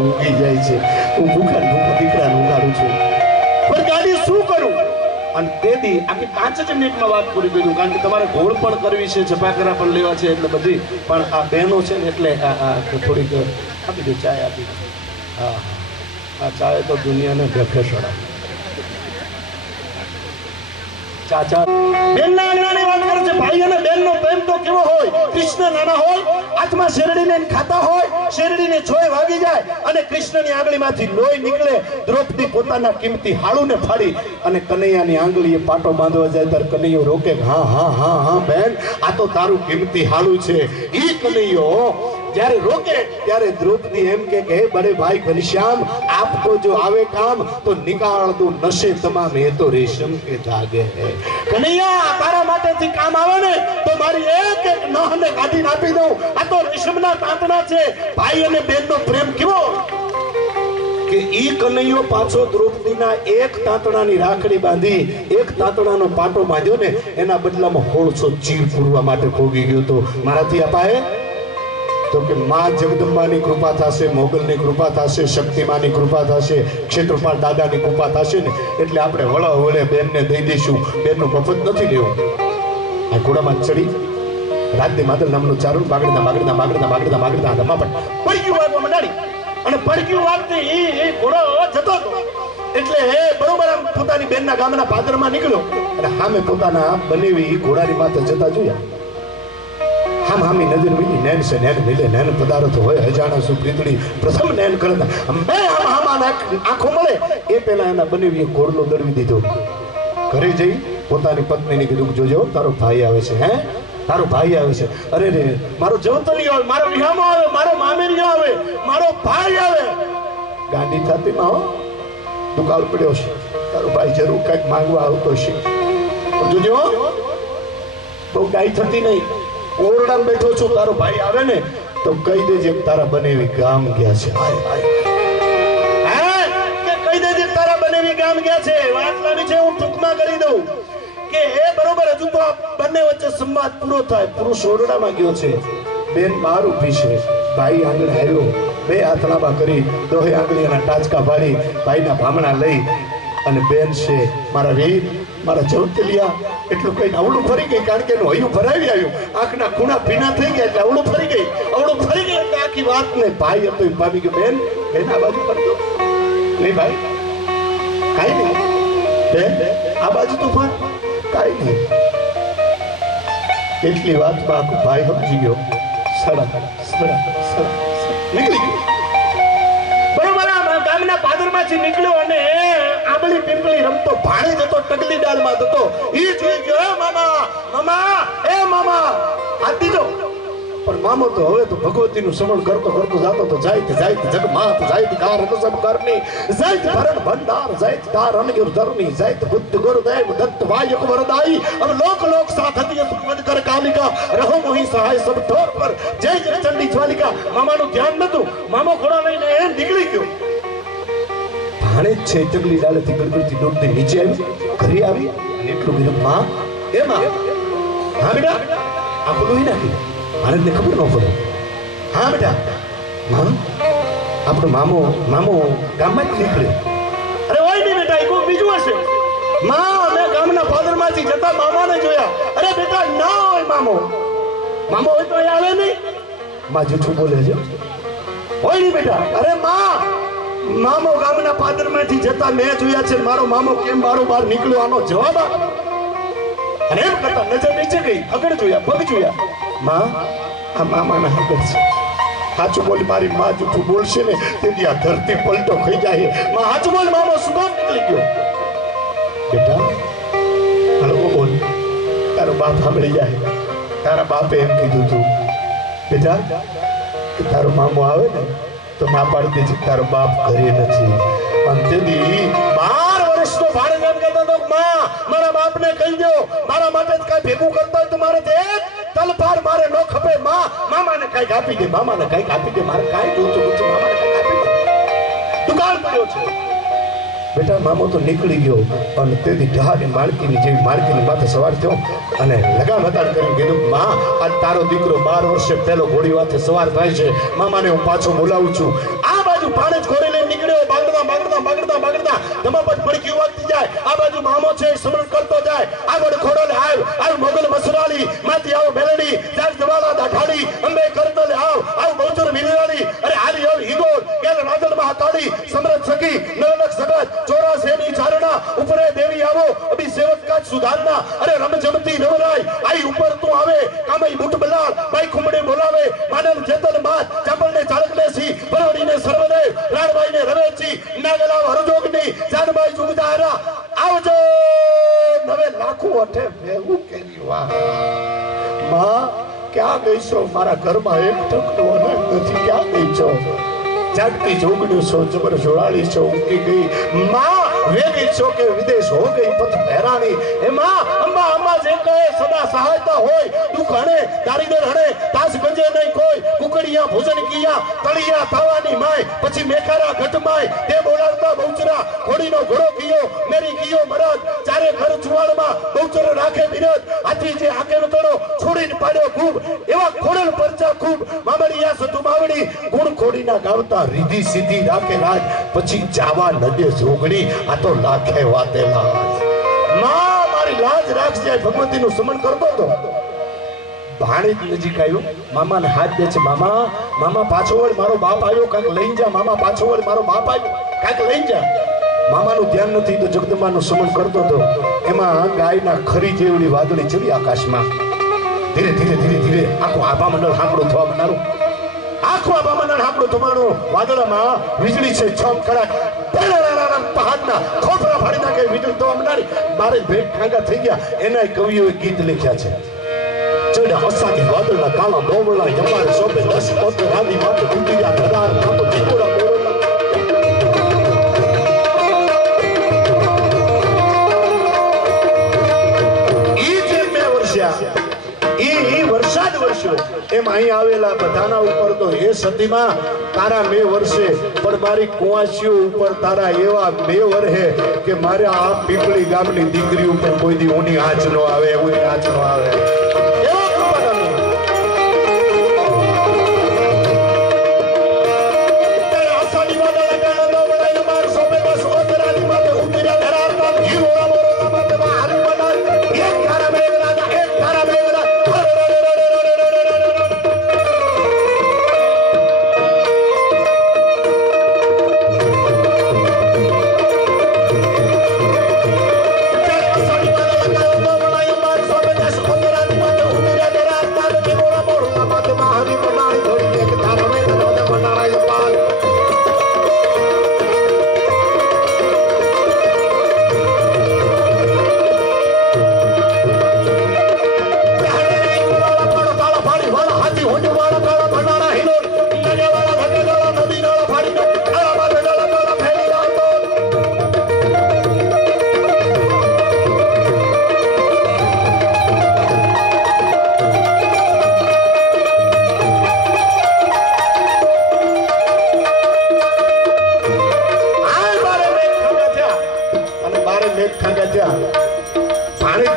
ઊંઘી જાય છે, હું ભૂખા દીકરાને ઊંઘાડું છું, પણ ગાડી શું કરું? અને તેથી આખી 5 મિનિટમાં વાત પૂરી કરી દઉં, કારણ કે તમારે ઘોળ પણ કરવી છે, છપાકરા પણ લેવા છે, એટલે બધી. પણ આ બહેનો છે ને એટલે થોડીક આપી દો, ચાય આપી દો. હા, આ ચાય તો દુનિયાને ડખે ચડાવે. ચાચા બેનના આંગણાની વાત કરે છે. ભાઈ અને બેનનો પ્રેમ તો કેવો હોય? કૃષ્ણ નાના હોય, હાથમાં શેરડી લઈને ખાતા હોય, શેરડીને છોય વાગી જાય અને કૃષ્ણની આંગળીમાંથી લોહી નીકળે. દ્રૌપદી પોતાના કિંમતી હાડુને ફાડી અને કનૈયાની આંગળીએ પાટો બાંધવા જાય ત્યારે કનૈયો રોકે, હા હા હા હા બેન આ તો તારું કિંમતી હાડું છે. ઈ કનૈયો જ્યારે રોકે ત્યારે દ્રૌપદી એમ કે હે બड़े भाई घनश्याम आपको जो आवे काम तो निकाल दो नशे तमाम ये तो रेशम के धागे है. कन्हैया તારા માટેથી કામ આવે ને તો મારી એક એક નહને કાઢી નાખી દઉં. આ તો રેશમના તાંતણા છે. ભાઈ અને બહેનનો પ્રેમ કેવો કે ઈ કનૈયો પાછો દ્રૌપદીના એક તાંતણાની રાખડી બાંધી એક તાંતણાનો પાટો બાંધ્યો ને એના બદલામાં 1600 ચીર પૂરવા માટે ભોગી ગયો તો મારાથી અપાય તો કે માં જગદંબાની કૃપા થશે, મોગલની કૃપા થશે, શક્તિમાની કૃપા થશે, ક્ષેત્રપાલ દાદાની કૃપા થશે ને એટલે આપણે વળા વળે બેનને દઈ દઈશું. બેનનું મફત નથી લેવું. આ ઘોડામાં ચડી રાજ્ય માદલ નામનું ચારણ બાગડના બાગડના બાગડના બાગડના બાગડના ધમા પણ પડક્યું વાગવા મંડાડી અને પડક્યું વાગતી એ ઘોડો જતો હતો એટલે બરોબર આમ પોતાની બેનના ગામના પાદરમાં નીકળ્યો અને સામે પોતાના બનેવી ઘોડાની માથે જતા જોયા. હામ હામી નજર મિલી નૈન સે નૈન મિલે નૈન પદાર્થ હોય હજાણા સુ પ્રીતડી પ્રથમ નૈન કરતા મેં હામ હામા આંખો મળે એ પહેલા એના બનેવી ઘોડલો દળવી દીધો. ઘરે જઈ પોતાની પત્નીને કીધું જોજો તારો ભાઈ આવે છે. હે તારો ભાઈ આવે છે. અરે રે મારો જવતલી આવે, મારો વિહામો આવે, મારો મામેરિયો આવે, મારો ભાઈ આવે. ગાંડી થતી ના હો, દુકાળ પડ્યો છે. તારો ભાઈ જરૂર કઈક માંગવા આવતો છે. જોજો બહુ ગાય થતી નહીં. ઓરડામાં બેઠો છું, તારો ભાઈ આવે ને તો કહી દેજે તારા બનેવી ગામ ગયા છે. કે કહી દેજે તારા બનેવી ગામ ગયા છે. વાત લાવી છે હું ટૂંકમાં કરી દઉં કે એ બરોબર હજુ તો બંને વચ્ચે સંવાદ પૂરો થાય. પુરુષ ઓરડામાં ગયો છે, બેન બહાર ઊભી છે, ભાઈ આંગણે આવ્યો, બે હાથણામાં કરી દોહે આંગળીના ટાચકા પાડી ભાઈના ભામણા લઈ અને બેન છે મારા વીર મારા જવતલિયા એટલું કઈ અવળું ફરી ગઈ કારણ કે એનું હૈયું ભરાવી આવ્યું. આંખના ખૂણા ભીના થઈ ગયા એટલે અવળું ફરી ગઈ. અવળું ફરી ગઈ એટલે આખી વાત ને ભાઈ હતો એ ભાવી ગયો બેન બેન આ બાજુ ફરતો નહીં ભાઈ કાઈ નહીં બેન આ બાજુ તો ફર કાઈ નહીં. એટલી વાતમાં આખું ભાઈ સમજી ગયો. નીકળી ગયો બરોબર. ગામના પાદરમાંથી નીકળ્યો અને આંબલી પીપળી રમતો ભાણી જતો ટકલી ડાળમાં જતો ઈ જોઈ ગયો એ મામા મામા એ મામા હાથ દીધો. પણ મામો તો હવે તો ભગવતીનું સમણ કરતો કરતો જાતો તો જાય જગમાત જાય કાર સબ કરની જાય ભરણ ભંડાર જાય કાર અનગુર ધરની જાય બુદ્ધ ગુરુદેવ દત્ત વાયક વરદાઈ अब लोक लोक साथ हती सुमन कर कालिका रहो मोहि सहाय सब ठोर पर जय जय चंडी ज्वालिका. મામાનું ધ્યાન નતું. મામો ઘોડો લઈને એ નીકળી ગયો. ભાણે છે ચગલી ડાળેથી ગડગડતી દોડતી નીચે આવી ઘરે આવી અને એટલું કીધું માં એ માં હા બેટા આપણું નાખી ભારતને ખબર ન પડે. હા બેટા માં આપણો મામો ગામમાં જ નીકળ્યો. અરે હોય નહીં બેટા એ કોઈ બીજું હશે. માં અમે ગામના પાદરમાંથી જતા મામાને જોયા. અરે બેટા ના હોય મામો હોય તો અહીં આવે નહીં. માં જૂઠું બોલે છે. હોય નહીં બેટા. અરે માં મામો ગામના પાદરમાંથી જતા મેં જોયા છે. મારો મામો કેમ બારો બાર નીકળ્યો આનો જવાબ આપ. અને એમ કરતા નજર નીચે ગઈ, આગળ જોયા, પગ જોયા. માં આ મામાના હગર છે. સાચું બોલ. મારી માં જૂઠું બોલશે ને તેથી આ ધરતી પલટો ખાઈ જાય. માં સાચું બોલ. મામો શું કામ નીકળી ગયો? બેટા હળવો બોલ. તારો બાપ સાંભળી જાય. તારા બાપે એમ કીધું તું બેટા કે તારો મામો આવે ને તો ના પાડી દેજે તારો બાપ ઘરે નથી. અંતેથી 12 વર્ષનો ભાડે એમ કહેતો હતો માં મારા બાપને કહી દો મારા માટે જ કઈ ભેગું કરતા હોય તો મારે તે તલપાર મારે ન ખપે. મામાને કઈક આપી દે, મામાને કઈક આપી દે, મારે કાંઈ જોતું નથી, મામાને કઈક આપી દે. દુકાળ પડ્યો છે. બેટા મામો તો નીકળી ગયો અને તેથી ઢહાની માળકીની જેવી માળકીની માથે સવાર થયો અને લગામ હતાડ કરીને કીધું માં આ તારો દીકરો 12 વર્ષે પહેલો ઘોડી વાથે સવાર થાય છે. મામાને હું પાછો બોલાવું છું. આ બાજુ પાણે જ ઘોડી લઈને નીકળ્યો. બાગડતા ધમાપટ પડકી વાગતી જાય. આ બાજુ મામો છે સ્મરણ કરતો જાય. આગળ ઘોડો લે આવ મોગલ મસરાલી માથી આવ બેલડી જાગ જવાલા દાઠાડી અંબે કરતલે આવ બહુચર મિલરાલી અરે હાલી આવ હિગોર કેલ રાજલ મહાકાળી સમરથ સખી નવલખ સગત ચોરાસેની ચારણા ઉપરે દેવી આવો અભી સેવક કાજ સુધારના અરે રમજમતી નવરાય આઈ ઉપર તું આવે કામઈ બુટ બલાલ ભાઈ ખુમડે બોલાવે માનવ ચેતન માત ચાપલને ચાલકલેસી પરવડીને સર્વદેવ રાણભાઈને રવેચી નાગલાવ હરજોગની જાનભાઈ જુગદારા આવજો નવે લાખો અઠે ભેગું કેરી વાહ. માં ક્યાં ગઈ છો? મારા ઘરમાં એક ટકનો અનાજ નથી. ક્યાં ગઈ છો? જાગતી જોગણી છો, જબર જોડાળી છો, ઉકી ગઈ. માં વેગી છો કે વિદેશ હો ગઈ પથ પહેરાણી. એ માં અંબા આવાજ એક સદા સહાયતા હોય દુઃખ હણે દારિદર હણે તાસ ગંજે નહીં કોઈ કુકડિયા ભોજન કિયા તળિયા થવાની માય પછી મેખારા ઘટમાય તે બોલાવતા બહુચરા ઘોડીનો ઘોડો કિયો મેરી કિયો મરદ ચારે ઘર ચુવાડમાં બહુચરો રાખે વિરત હાથી જે આકેલ તોડો છોડીને પાડ્યો ખૂબ એવા ખોડલ પરચા ખૂબ મામડિયા સતુ માવડી ગુણ ખોડીના ગાવતા રીધી સીધી રાખે રાજ પછી જાવા નદે જોગણી આ તો લાખે વાતે લાજ માં મારી લાજ રાખજે ભગવતીનું સમન કરતો હતો ભાણી નજીક આવ્યો મામાને હાથ દે છે મામા પાછો વળ મારો બાપ આવ્યો કાંઈક લઈને જા મામા પાછો વળ મારો બાપ આવ્યો કાંઈક લઈને જા મામાનું ધ્યાન નથી તો જગદંબાનું સમન કરતો હતો એમાં ગાયના ખરી જેવડી વાદળી ચડી આકાશમાં ધીરે ધીરે ધીરે ધીરે આખું આભા મંડળ હાંકડું થવા માંડ્યું આખું આભા મંડળ હાંકડું થવાનું વાદળામાં વીજળી છે છમ કડાક પહાડના ખોપરા ફાડી નાખે વીજળી થવા માંડી મારે ભેટ ખાંગા થઈ ગયા એના કવિઓએ ગીત લખ્યા છે ચડ્યા હસાની વાદળના કાળા ડોબળા જમારે સોપે દસ પોતે રાની માથે ઉડીયા કદાર માથે ટીકોડા બોરલા ઈ જે મે વર્ષા ઈ વરસાદ વર્ષો એમ અહીં આવેલા બધાના ઉપર તો એ સતીમાં તારા મે વર્ષે પણ મારી કુંવાસીઓ ઉપર તારા એવા મે વર્ષે કે મારે આ પીપળી ગામની દીકરી ઉપર કોઈ દી ઊની આંચ નો આવે ઊની આંચ નો આવે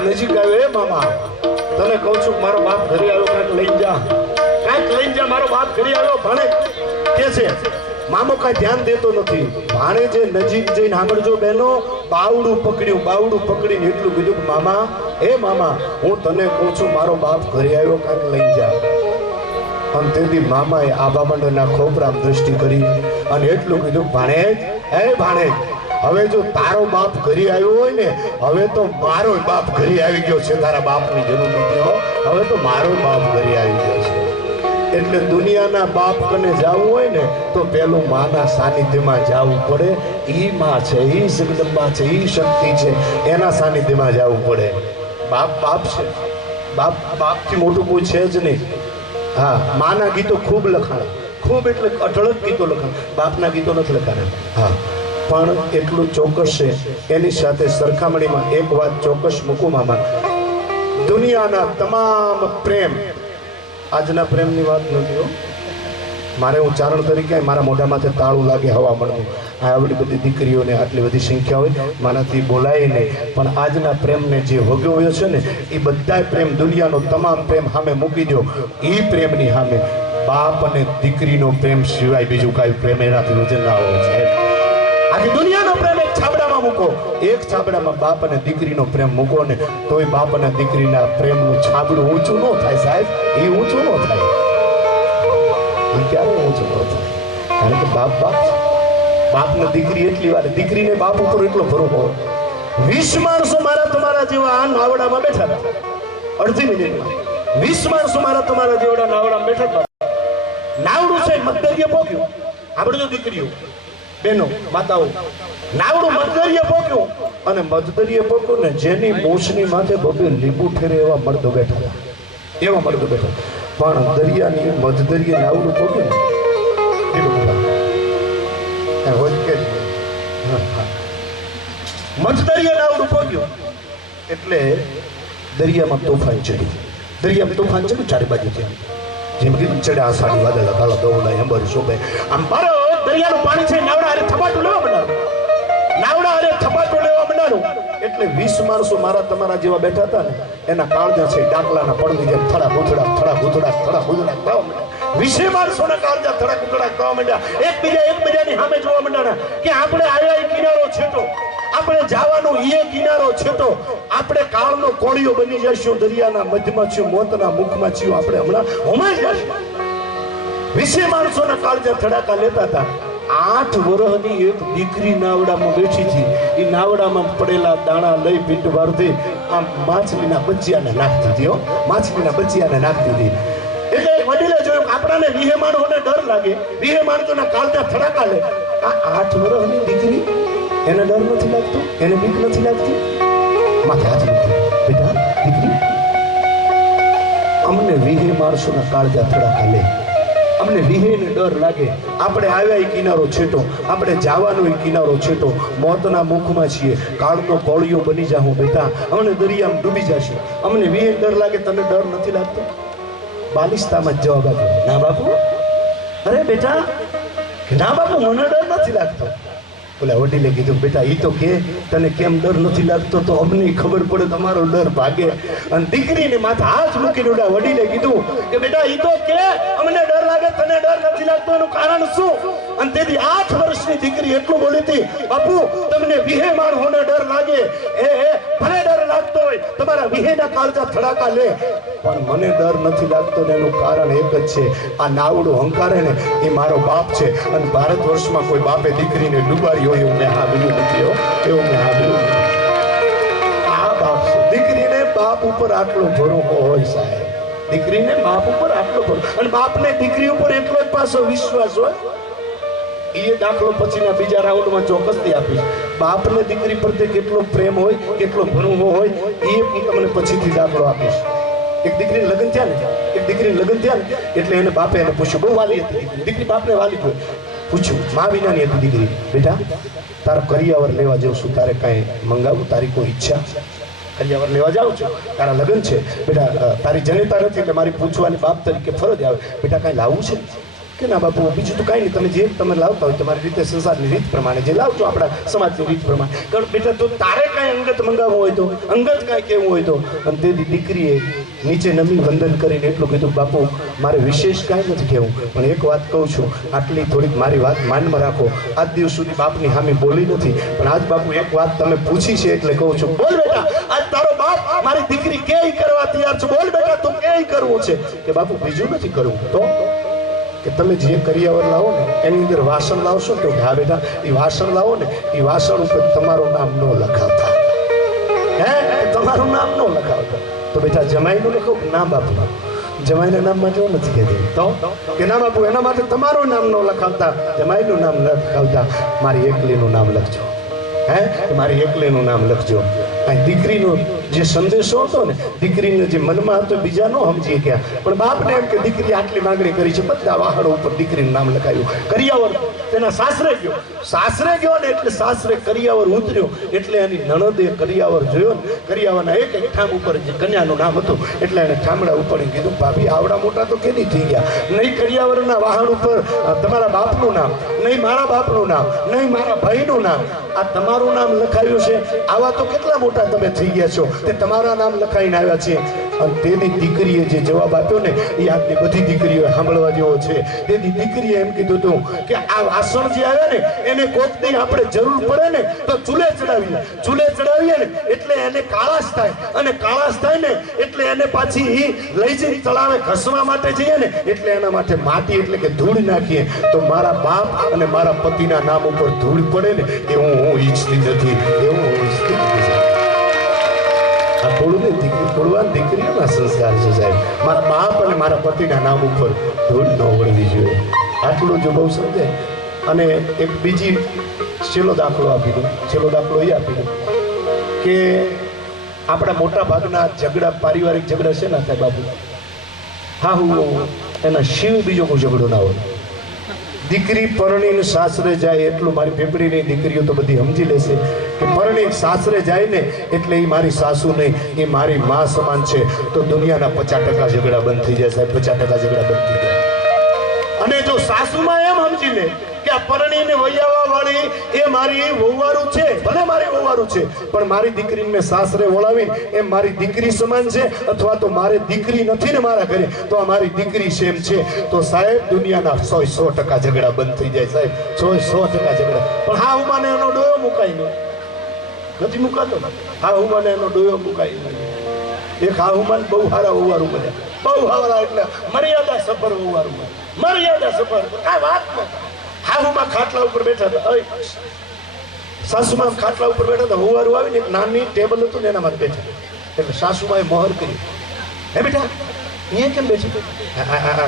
નજીક આવ્યો મામા તને કહું છું મારો બાપ ઘરે આવ્યો કાંઈક લઈ જા મારો બાપ ઘરે આવ્યો ભાણે કે છે મામો કાંઈ ધ્યાન દેતો નથી ભાણે જે નજીક જઈને સાંભળજો બહેનો બાવડું પકડીને એટલું કીધું કે મામા હું તને કહું છું મારો બાપ ઘરે આવ્યો કાંઈક લઈ જા અને તેથી મામાએ આભા મંડળના ખોપરામ દ્રષ્ટિ કરી અને એટલું કીધું ભાણેજ હવે જો તારો બાપ ઘરે આવ્યો હોય ને હવે તો મારો બાપ ઘરે આવી ગયો છે તારા બાપની જરૂર નથી હવે તો મારો બાપ ઘરે આવી ગયો છે એટલે દુનિયાના બાપ કને જવું હોય ને તો પેલું માના સાનિધ્યમાં જવું પડે ઈ માં છે ઈ જગદંબા છે ઈ શક્તિ છે એના સાનિધ્યમાં જવું પડે બાપ છે બાપથી મોટું કોઈ છે જ નહીં હા માના ગીતો ખૂબ લખાણ ખૂબ એટલે અઢળક ગીતો લખાણ બાપના ગીતો નથી લખાણા હા પણ એટલું ચોક્કસ છે એની સાથે સરખામણીમાં એક વાત ચોક્કસ મૂકું મામા દુનિયાના તમામ પ્રેમ આજના પ્રેમની વાત નથી મારે હું ચારણ તરીકે મારા મોઢામાંથી તાળું લાગે હવામાનનું આવડી બધી દીકરીઓને આટલી બધી સંખ્યા હોય મારાથી બોલાય નહીં પણ આજના પ્રેમને જે ભોગવ્યો છે ને એ બધા પ્રેમ દુનિયાનો તમામ પ્રેમ સામે મૂકી દો એ પ્રેમની સામે બાપ અને દીકરીનો પ્રેમ સિવાય બીજું કાંઈ પ્રેમ એનાથી વજન ના હોય છે આખી દુનિયાનો પ્રેમ એક છાબડામાં મૂકો એક છાબડામાં બાપ અને દીકરીનો પ્રેમ મૂકો ને તોય બાપ અને દીકરીના પ્રેમનું છાબડું ઊંચું ન થાય સાહેબ એ ઊંચું ન થાય ક્યારે ઊંચું ન થાય કારણ કે બાપને દીકરી એટલી વાર દીકરીને બાપ ઉપર એટલો ભરોસો 20 માણસો મારા તમારા જેવા આ નાવડામાં બેઠા હતા અડધી મિનિટમાં 20 માણસો મારા તમારા જેવડા નાવડામાં બેઠા હતા નાવડું છે મતદરીએ પોક્યું આપણે તો દીકરીઓ બેનો માતાઓ નાવડું મધદરીએ પોક્યું અને મધદરીએ પોક્યું ને જેની મોછની માથે બબે લીંબુ ઠેરે એવા મર્દો બેઠા પણ દરિયાની મધદરીએ નાવડું પોક્યું મધદરીએ નાવડું પોક્યું એટલે દરિયામાં તોફાન ચડ્યું. દરિયામાં તોફાન ચડ્યું ચારે બાજુથી. જેમ કીધું ચડ્યા આષાઢી વાદળ કાળો દોવડા અંબર શોભે. આમ મારો દરિયાનું પાણી છે નાવડા અરે થપાટું લેવા માંડ્યું. નાવડા અરે થપાટું લેવા માંડ્યું. એટલે 20 માણસો મારા તમારા જેવા બેઠા હતા ને એના કાળજા છે ડાકલાના પડની જેમ થડા ગૂંથડા થવા માંડ્યા. 20 માણસોના કાળજા થડા ગૂંથડા થવા માંડ્યા. એકબીજાની સામે જોવા માંડ્યા કે આપણે આવ્યા એ કિનારો છેટો, આપણે જવાનું એ કિનારો છેટો, આપણે કાળનો કોળિયો બની જઈશું, દરિયાના મધ્યમાં છીએ, મોતના મુખમાં છીએ, આપણે હમણાં હોમાઈ જઈશું. 20 માણસોના કાળજા થડાકા લેતા હતા. 8 વર્ષની એક દીકરી નાવડામાં બેઠી હતી. એ નાવડામાં પડેલા દાણા લઈ પીઠ વારથી આમ માછલીના બચ્ચાને નાખતી હતી. માછલીના બચ્ચાને નાખતી હતી. એટલે વડીલે જોયું આપણાને 20 માણસોને ડર લાગે, 20 માણસોના કાળજા થડાકા લે. આ 8 વર્ષની દીકરી એને ડર નથી લાગતો, એને બીક નથી લાગતી. માથે હાથ મૂક્યો, બેટા દીકરી, અમને 20 માણસોના કાળજા થડાકા લે, અમને 20 ને ડર લાગે. આપણે આવ્યા એ કિનારો છેટો, આપણે જવાનો એ કિનારો છેટો, મોતના મુખમાં છીએ, કાળનો કોળિયો બની જાઉં બેટા, અમને દરિયામાં ડૂબી જશું, અમને 20 ડર લાગે, તને ડર નથી લાગતો? બાલિસ્તામાં જ જવાબ આપ્યો, ના બાપુ, અરે બેટા ના બાપુ મને ડર નથી લાગતો. બોલા વડીલે કીધું બેટા ઈ તો કે તને કેમ ડર નથી લાગતો તો અમને ખબર પડે તમારો ડર ભાગે. અને દીકરીને માથે હાથ મૂકીને વડીલે કીધું કે બેટા ઈ તો કે અમને ડર લાગે, તને ડર નથી લાગતો, એનું કારણ શું? અને તેથી 8 વર્ષની દીકરી એટલું બોલી હતી, બાપુ તમને 20 માણસોને ડર લાગે, ભલે ડર લાગતો હોય તમારા 20 ના કાળજા થડાકા લે, પણ મને ડર નથી લાગતો ને એનું કારણ એક જ છે, આ નાવડો હંકારે ને એ મારો બાપ છે. અને ભારત વર્ષમાં કોઈ બાપે દીકરીને ડૂબાડી હોય એવું મેં સાંભળ્યું નથી. એવું મેં સાંભળ્યું નથી. આ બાપ છે. દીકરીને બાપ ઉપર આટલો ભરોસો હોય સાહેબ, દીકરીને બાપ ઉપર આટલો ભરોસો, અને બાપને દીકરી ઉપર એટલો જ પાછો વિશ્વાસ હોય. એ દાખલો પછીના બીજા રાઉન્ડમાં ચોક્કસથી આપીશ. બાપને દીકરી પ્રત્યે કેટલો પ્રેમ હોય, કેટલો ભરોસો હોય, એ તમને પછીથી દાખલો આપીશ. એક દીકરીને લગ્ન થયા ને એટલે એને બાપે એને પૂછ્યું, બહુ વાલી હતી દીકરી, બાપને વાલી પૂછ્યું, મા વિનાની હતી દીકરી, બેટા તારો કરિયાવર લેવા જાઉં છું, તારે કાંઈ મંગાવું, તારી કોઈ ઈચ્છા? કરિયાવર લેવા જાઉં છું, તારા લગ્ન છે બેટા, તારી જનેતા નથી એટલે મારી પૂછવાની બાપ તરીકે ફરજ આવે, બેટા કાંઈ લાવવું છે? કે ના બાપુ બીજું તો કાંઈ નહીં, તમે જે તમે લાવતા હોય તમારી રીતે, સંસારની રીત પ્રમાણે જે લાવજો, આપણા સમાજની રીત પ્રમાણે. કારણ બેટા તો તારે કાંઈ અંગત મંગાવવું હોય તો, અંગત કાંઈ કહેવું હોય તો. અને તેથી દીકરીએ નીચે નમી વંદન કરીને એટલું કીધું, બાપુ મારે વિશેષ કાંઈ નથી કહેવું, પણ એક વાત કહું છું, આટલી થોડીક મારી વાત માનમાં રાખો. આજ દિવસ સુધી બાપની સામે બોલી નથી, પણ આજ બાપુ એક વાત તમે પૂછી છે એટલે કહું છું, બોલ બેટા આજ તારો બાપ મારી દીકરી કેય કરવા તૈયાર છે, બોલ બેટા તું કેય કરવું છે? કે બાપુ બીજું નથી કરવું તો કે તમે જે કરિયાવર લાવો ને એની અંદર વાસણ લાવશો તો હા બેટા એ વાસણ લાવો ને એ વાસણ ઉપર તમારું નામ ન લખાવતા, તમારું નામ ન લખાવતા. તો બેટા જમાઈનું લખો? ના બાપુ જમાઈના નામ માટે નથી કહેતી. તો કે ના બાપુ એના માટે તમારું નામ ન લખાવતા, જમાઈનું નામ ન લખાવતા, મારી એકલીનું નામ લખજો. મારી એકલીનું નામ લખજો. દીકરીનો જે સંદેશો હતો ને, દીકરીને જે મનમાં હતો બીજા ન સમજી ગયા, પણ બાપને એમ કે દીકરી આટલી માંગણી કરી છે, બધા વાહણો ઉપર દીકરીનું નામ લખાયું. કરિયાવર તેના સાસરે ગયો ને એટલે સાસરે કરિયાવર ઉતર્યો એટલે એની નણદે કરિયાવર જોયો ને, કરિયાવરના એક ઠામ ઉપર જે કન્યાનું નામ હતું એટલે એને ઠામડા ઉપાડીને કીધું, ભાભી આવડા મોટા તો કેદી થઈ ગયા, નહીં કરિયાવરના વાહણ ઉપર તમારા બાપનું નામ, નહીં મારા બાપનું નામ, નહીં મારા ભાઈનું નામ, આ તમારું નામ લખાયું છે. આવા તો કેટલા મોટા તમે થઈ ગયા છો, તે તમારા નામ લખાઈને આવ્યા છે. અને તેની દીકરીએ જે જવાબ આપ્યો ને એ આજની બધી દીકરીઓ સાંભળવા જેવો છે. તેની દીકરીએ એમ કીધું હતું કે આ વાસણ જે આવ્યા ને એને કોકની આપણે જરૂર પડે ને તો ચૂલે ચડાવીએ ને એટલે એને કાળાશ થાય, અને કાળાશ થાય ને એટલે એને પાછી લઈ જઈ તળાવે ઘસવા માટે જઈએ ને એટલે એના માટે માટી એટલે કે ધૂળ નાખીએ. તો મારા બાપ અને મારા પતિના નામ ઉપર ધૂળ પડે ને એ હું ઈચ્છતી નથી, એવું હું ઈચ્છતી નથી. આ થોડું ને દીકરીઓના સંસ્કાર છે સાહેબ. મારા બાપ અને મારા પતિના નામ ઉપર ધૂળ ન વળવી જોઈએ. આટલું જો બહુ સમજાય. અને એક બીજી છેલ્લો દાખલો આપી દઉં. છેલ્લો દાખલો એ આપી દઉં કે આપણા મોટા ભાગના ઝઘડા, પારિવારિક ઝઘડા છે ને થાય બાપુ, હા હું એના શિવ બીજો કોઈ ઝઘડો ના હોય. દીકરી પરણીને સાસરે જાય એટલું મારી પીપળીની દીકરીઓ તો બધી સમજી લેશે કે પરણીને સાસરે જાય ને એટલે એ મારી સાસુ નહીં, એ મારી માં સમાન છે. તો દુનિયાના 50% ઝઘડા બંધ થઈ જાય સાહેબ, 50% ઝઘડા બંધ થઈ જાય. અને જો સાસુમાં એમ સમજી લે કે આ પરણીને વૈયાવા વાળી એ મારી વહુવારું છે, ભલે મારી વહુવારું છે, પણ મારી દીકરીને મેં સાસરે વળાવીને એ મારી દીકરી સમાન છે, અથવા તો મારે દીકરી નથી ને મારા ઘરે તો આ મારી દીકરી છે એમ છે, તો સાહેબ દુનિયાના 100% ઝઘડા બંધ થઈ જાય સાહેબ, 100% ઝઘડા. પણ હા હું મને એનો ડોયો મુકાઈ નથી મુકાતો ને, હા હું મને એનો ડોયો મુકાઈ નહીં. એક હા હું મને બહુ સારા વહુવારું બને, બહુ સારા એટલે મર્યાદા સફર વહુવારું બને, મર્યાદા સફર કાંઈ વાત નથી. હાહુમાં ખાટલા ઉપર બેઠા હતા, સાસુમાં ખાટલા ઉપર બેઠા હતા, હુવારું આવીને એક નાની ટેબલ હતું ને એનામાં બેઠા, એટલે સાસુમાએ મોહર કરી, હે બેટા અહીંયા કેમ બેઠી?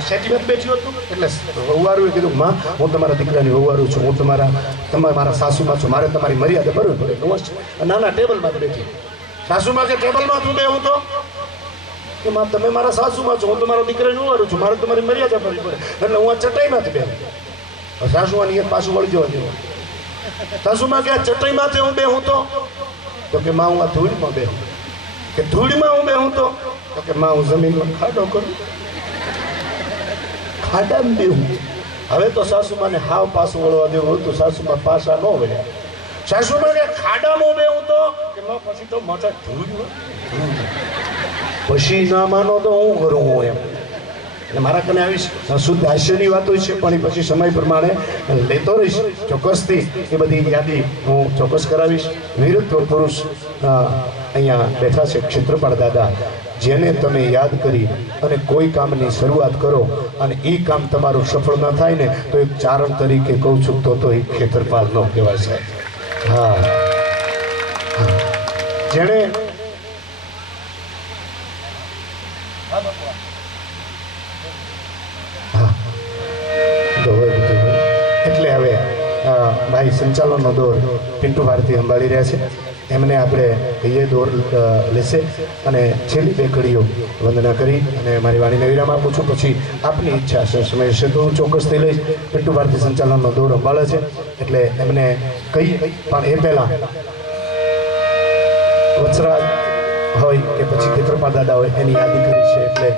સેટીમાં બેઠ્યું હતું. એટલે હુવારુએ કીધું માં હું તમારા દીકરાની હુવારું છું, હું તમારા સાસુમાં છું, મારે તમારી મર્યાદા બરોબર પડે. નાના ટેબલમાં બેઠી સાસુમાં કે ટેબલમાં તું બે હું તો કે માં તમે મારા સાસુમાં છો, હું તમારા દીકરાની હુવારું છું, મારે તમારી મર્યાદા કરવી પડે, એટલે હું આ ચટાઈમાંથી બેઠું. સાસુમાની એક પાછું વળી જવા દેવું. સાસુમાં કે આ ચટાઈ માથે હું બેહું તો કે માં હું આ ધૂળમાં બેહું, કે ધૂળમાં હું બેહું તો કે માં હું જમીનમાં ખાડો કરું, ખાડામાં બેહું. હવે તો સાસુમાને હાવ પાછું વળવા દેવું હતું, સાસુમાં પાછા ન વળ્યા. સાસુમાં કે ખાડામાં બેહું તો કે માં પછી તો માથે ધૂળ, પછી ના માનો તો હું કરું હું એમ. એટલે મારા કને આવીશ શુદ્ધ હાસ્યની વાતો છે, પણ એ પછી સમય પ્રમાણે લેતો રહીશ ચોક્કસથી. એ બધી યાદી હું ચોક્કસ કરાવીશ. વિરુદ્ધ પુરુષ અહીંયા બેઠા છે ક્ષેત્રપાળ દાદા, જેને તમે યાદ કરી અને કોઈ કામની શરૂઆત કરો અને એ કામ તમારું સફળ ના થાય ને તો એક ચારણ તરીકે કહું છું તો એ ક્ષેત્રપાળ ન કહેવાય સાહેબ. હા, જેણે એટલે હવે ભાઈ સંચાલનનો દોર પિન્ટુ ભારતી સંભાળી રહ્યા છે, એમને આપણે કહીએ દોર લેશે અને છેલ્લી બે કડીઓ વંદના કરી અને મારી વાણીને વિરામ આપું છું. પછી આપની ઈચ્છા છે સમય છે તો હું ચોક્કસથી લઈશ. પિન્ટુ ભારતી સંચાલનનો દોર સંભાળે છે એટલે એમને કહી, પણ એ પહેલાં વત્સરાજ હોય કે પછી ક્ષેત્રપાળ દાદા હોય એની યાદી કરી છે, એટલે